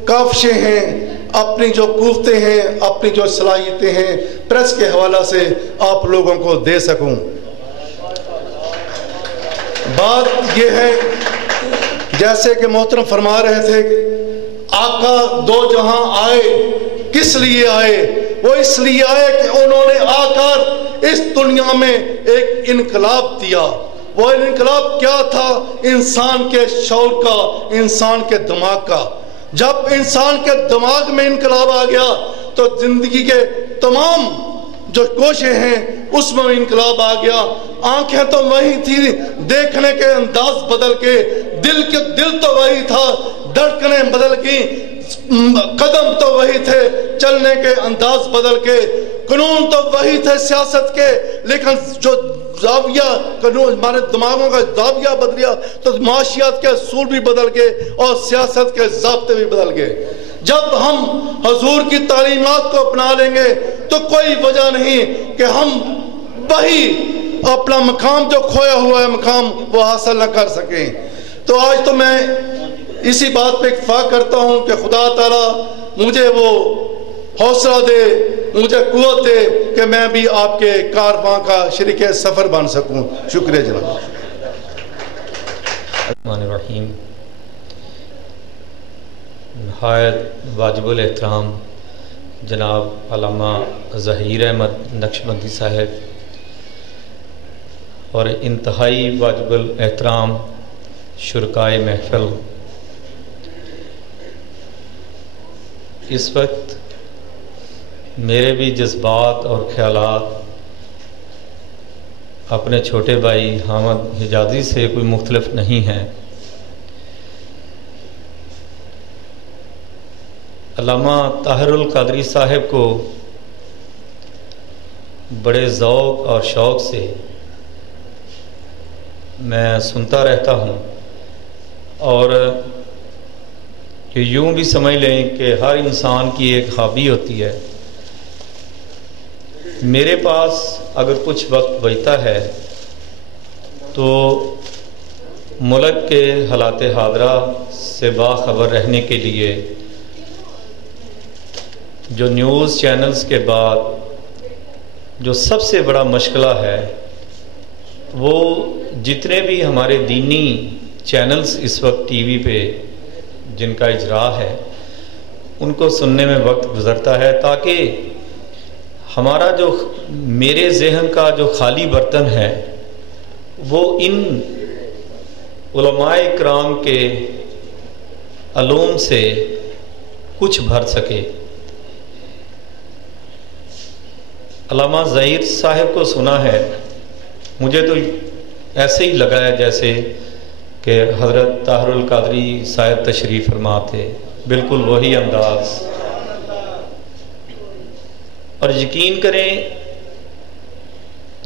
کاوشیں ہیں، اپنی جو قوتیں ہیں، اپنی جو صلاحیتیں ہیں پریس کے حوالہ سے آپ لوگوں کو دے سکوں. بات یہ ہے جیسے کہ محترم فرما رہے تھے، آقا دو جہاں آئے، کس لیے آئے؟ وہ اس لیے آئے کہ انہوں نے آ کر اس دنیا میں ایک انقلاب دیا. وہ انقلاب کیا تھا؟ انسان کے شعور کا، انسان کے دماغ کا. جب انسان کے دماغ میں انقلاب آ گیا تو زندگی کے تمام جو کوششیں ہیں اس میں انقلاب آ گیا. آنکھیں تو وہی تھی، دیکھنے کے انداز بدل کے، دل تو وہی تھا، دھڑکنیں بدل گئیں، قدم تو وہی تھے، چلنے کے انداز بدل کے، قانون تو وہی تھے سیاست کے، لیکن جو زاویہ قانون ہمارے دماغوں کا زاویہ بدل گیا تو معاشیات کے اصول بھی بدل گئے اور سیاست کے ضابطے بھی بدل گئے. جب ہم حضور کی تعلیمات کو اپنا لیں گے تو کوئی وجہ نہیں کہ ہم وہی اپنا مقام جو کھویا ہوا ہے مقام وہ حاصل نہ کر سکیں. تو آج تو میں اسی بات پہ اتفاق کرتا ہوں کہ خدا تعالیٰ مجھے وہ حوصلہ دے، مجھے قوت دے کہ میں بھی آپ کے کارواں کا شریک سفر بن سکوں۔ شکریہ جناب۔ الرحمن الرحیم۔ نہایت واجب الاحترام جناب علامہ ظہیر احمد نقشبندی صاحب اور انتہائی واجب الاحترام شرکائے محفل، اس وقت میرے بھی جذبات اور خیالات اپنے چھوٹے بھائی حامد حجازی سے کوئی مختلف نہیں ہیں۔ علامہ طاہر القادری صاحب کو بڑے ذوق اور شوق سے میں سنتا رہتا ہوں، اور یوں بھی سمجھ لیں کہ ہر انسان کی ایک ہابی ہوتی ہے۔ میرے پاس اگر کچھ وقت بچتا ہے تو ملک کے حالات حاضرہ سے باخبر رہنے کے لیے جو نیوز چینلز کے بعد جو سب سے بڑا مشغلہ ہے وہ جتنے بھی ہمارے دینی چینلز اس وقت ٹی وی پہ جن کا اجرا ہے ان کو سننے میں وقت گزرتا ہے، تاکہ ہمارا جو میرے ذہن کا جو خالی برتن ہے وہ ان علماء کرام کے علوم سے کچھ بھر سکے۔ علامہ ظہیر صاحب کو سنا ہے، مجھے تو ایسے ہی لگا ہے جیسے کہ حضرت طاہر القادری صاحب تشریف فرما تھے، بالکل وہی انداز۔ اور یقین کریں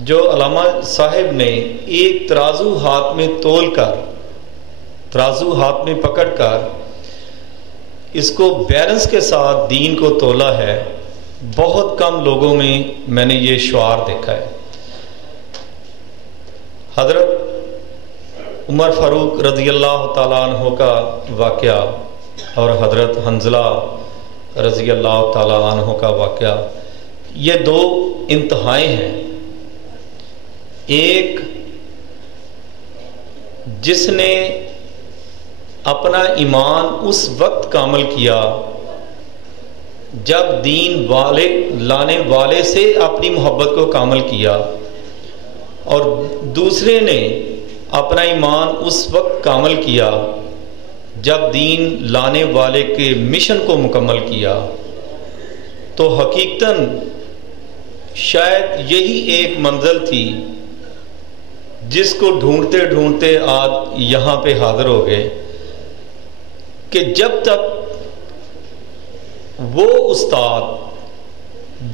جو علامہ صاحب نے ایک ترازو ہاتھ میں تول کر، ترازو ہاتھ میں پکڑ کر اس کو بیلنس کے ساتھ دین کو تولا ہے، بہت کم لوگوں میں نے یہ شعار دیکھا ہے۔ حضرت عمر فاروق رضی اللہ تعالیٰ عنہ کا واقعہ اور حضرت حنظلہ رضی اللہ تعالیٰ عنہ کا واقعہ، یہ دو انتہائیں ہیں۔ ایک جس نے اپنا ایمان اس وقت کامل کیا جب دین والے لانے والے سے اپنی محبت کو کامل کیا، اور دوسرے نے اپنا ایمان اس وقت کامل کیا جب دین لانے والے کے مشن کو مکمل کیا۔ تو حقیقتاً شاید یہی ایک منزل تھی جس کو ڈھونڈتے ڈھونڈتے آج یہاں پہ حاضر ہو گئے، کہ جب تک وہ استاد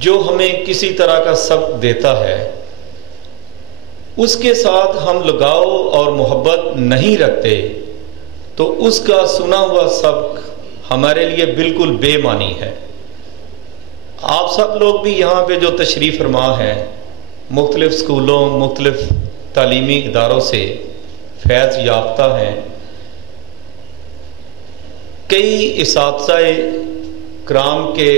جو ہمیں کسی طرح کا سبق دیتا ہے اس کے ساتھ ہم لگاؤ اور محبت نہیں رکھتے تو اس کا سنا ہوا سبق ہمارے لیے بالکل بے معنی ہے۔ آپ سب لوگ بھی یہاں پہ جو تشریف فرما ہیں، مختلف اسکولوں، مختلف تعلیمی اداروں سے فیض یافتہ ہیں، کئی اساتذہ کرام کے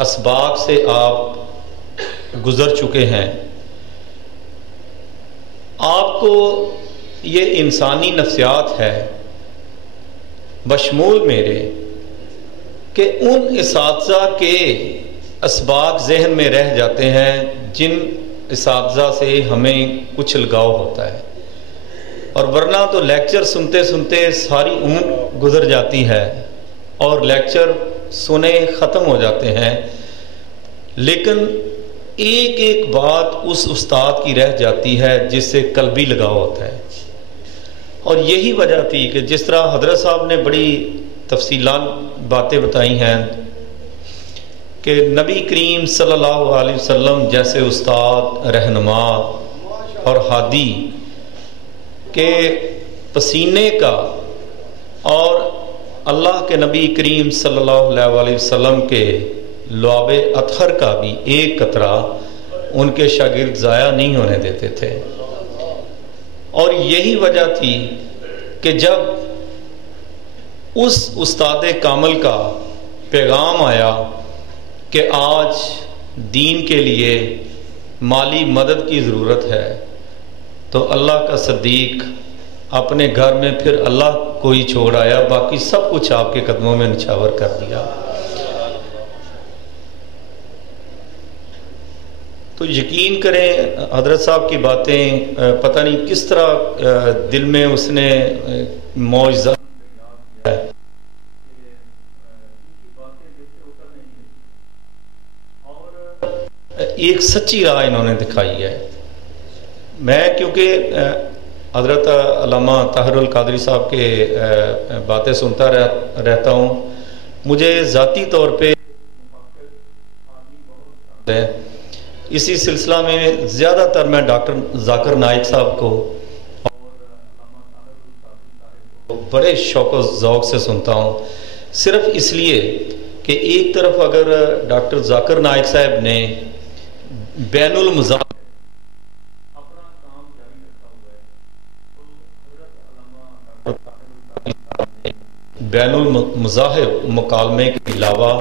اسباق سے آپ گزر چکے ہیں۔ آپ کو یہ انسانی نفسیات ہے بشمول میرے کہ ان اساتذہ کے اسباق ذہن میں رہ جاتے ہیں جن اساتذہ سے ہمیں کچھ لگاؤ ہوتا ہے، اور ورنہ تو لیکچر سنتے سنتے ساری عمر گزر جاتی ہے اور لیکچر سنے ختم ہو جاتے ہیں، لیکن ایک ایک بات اس استاد کی رہ جاتی ہے جس سے قلبی لگاؤ ہوتا ہے۔ اور یہی وجہ تھی کہ جس طرح حضرت صاحب نے بڑی تفصیلات باتیں بتائی ہیں کہ نبی کریم صلی اللہ علیہ وسلم جیسے استاد، رہنما اور ہادی کے پسینے کا اور اللہ کے نبی کریم صلی اللہ علیہ وسلم کے لعاب اطہر کا بھی ایک قطرہ ان کے شاگرد ضائع نہیں ہونے دیتے تھے۔ اور یہی وجہ تھی کہ جب اس استاد کامل کا پیغام آیا کہ آج دین کے لیے مالی مدد کی ضرورت ہے تو اللہ کا صدیق اپنے گھر میں پھر اللہ کو ہی چھوڑ آیا، باقی سب کچھ آپ کے قدموں میں نچھاور کر دیا۔ تو یقین کریں حضرت صاحب کی باتیں پتہ نہیں کس طرح دل میں اس نے معجزہ ایک سچی راہ انہوں نے دکھائی ہے۔ میں کیونکہ حضرت علامہ طاہر القادری صاحب کے باتیں سنتا رہتا ہوں، مجھے ذاتی طور پہ اسی سلسلہ میں زیادہ تر میں ڈاکٹر ذاکر نائک صاحب کو بڑے شوق و ذوق سے سنتا ہوں، صرف اس لیے کہ ایک طرف اگر ڈاکٹر ذاکر نائک صاحب نے بین المذاہب اپنا کام جاری رکھا ہوا ہے، بین المذاہب مکالمے کے علاوہ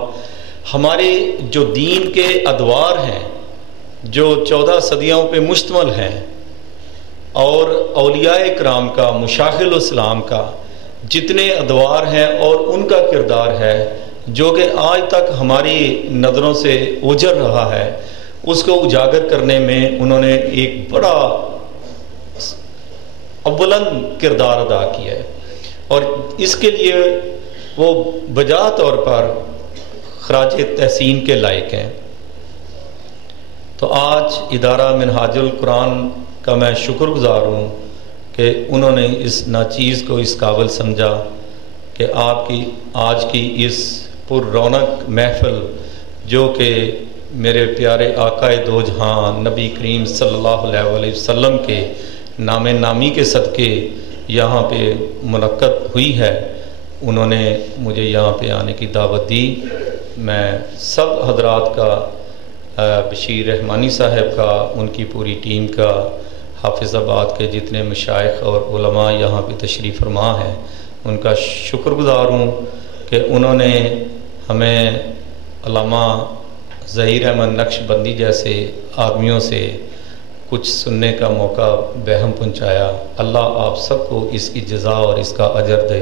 ہمارے جو دین کے ادوار ہیں جو 14 صدیوں پہ مشتمل ہیں، اور اولیاء کرام کا، مشائخ الاسلام کا جتنے ادوار ہیں اور ان کا کردار ہے جو کہ آج تک ہماری نظروں سے اوجھل رہا ہے، اس کو اجاگر کرنے میں انہوں نے ایک بڑا بلند کردار ادا کیا ہے، اور اس کے لیے وہ بجا طور پر خراج تحسین کے لائق ہیں۔ تو آج ادارہ منہاج القرآن کا میں شکر گزار ہوں کہ انہوں نے اس ناچیز کو اس قابل سمجھا کہ آپ کی آج کی اس پر رونق محفل جو کہ میرے پیارے آقا دو جہاں نبی کریم صلی اللہ علیہ وسلم کے نام نامی کے صدقے یہاں پہ منعقد ہوئی ہے، انہوں نے مجھے یہاں پہ آنے کی دعوت دی۔ میں سب حضرات کا، بشیر رحمانی صاحب کا، ان کی پوری ٹیم کا، حافظ آباد کے جتنے مشائخ اور علماء یہاں پہ تشریف فرما ہیں، ان کا شکر گزار ہوں کہ انہوں نے ہمیں علامہ ظہیر احمد نقش بندی جیسے آدمیوں سے کچھ سننے کا موقع بہم پہنچایا۔ اللہ آپ سب کو اس کی جزا اور اس کا اجر دے۔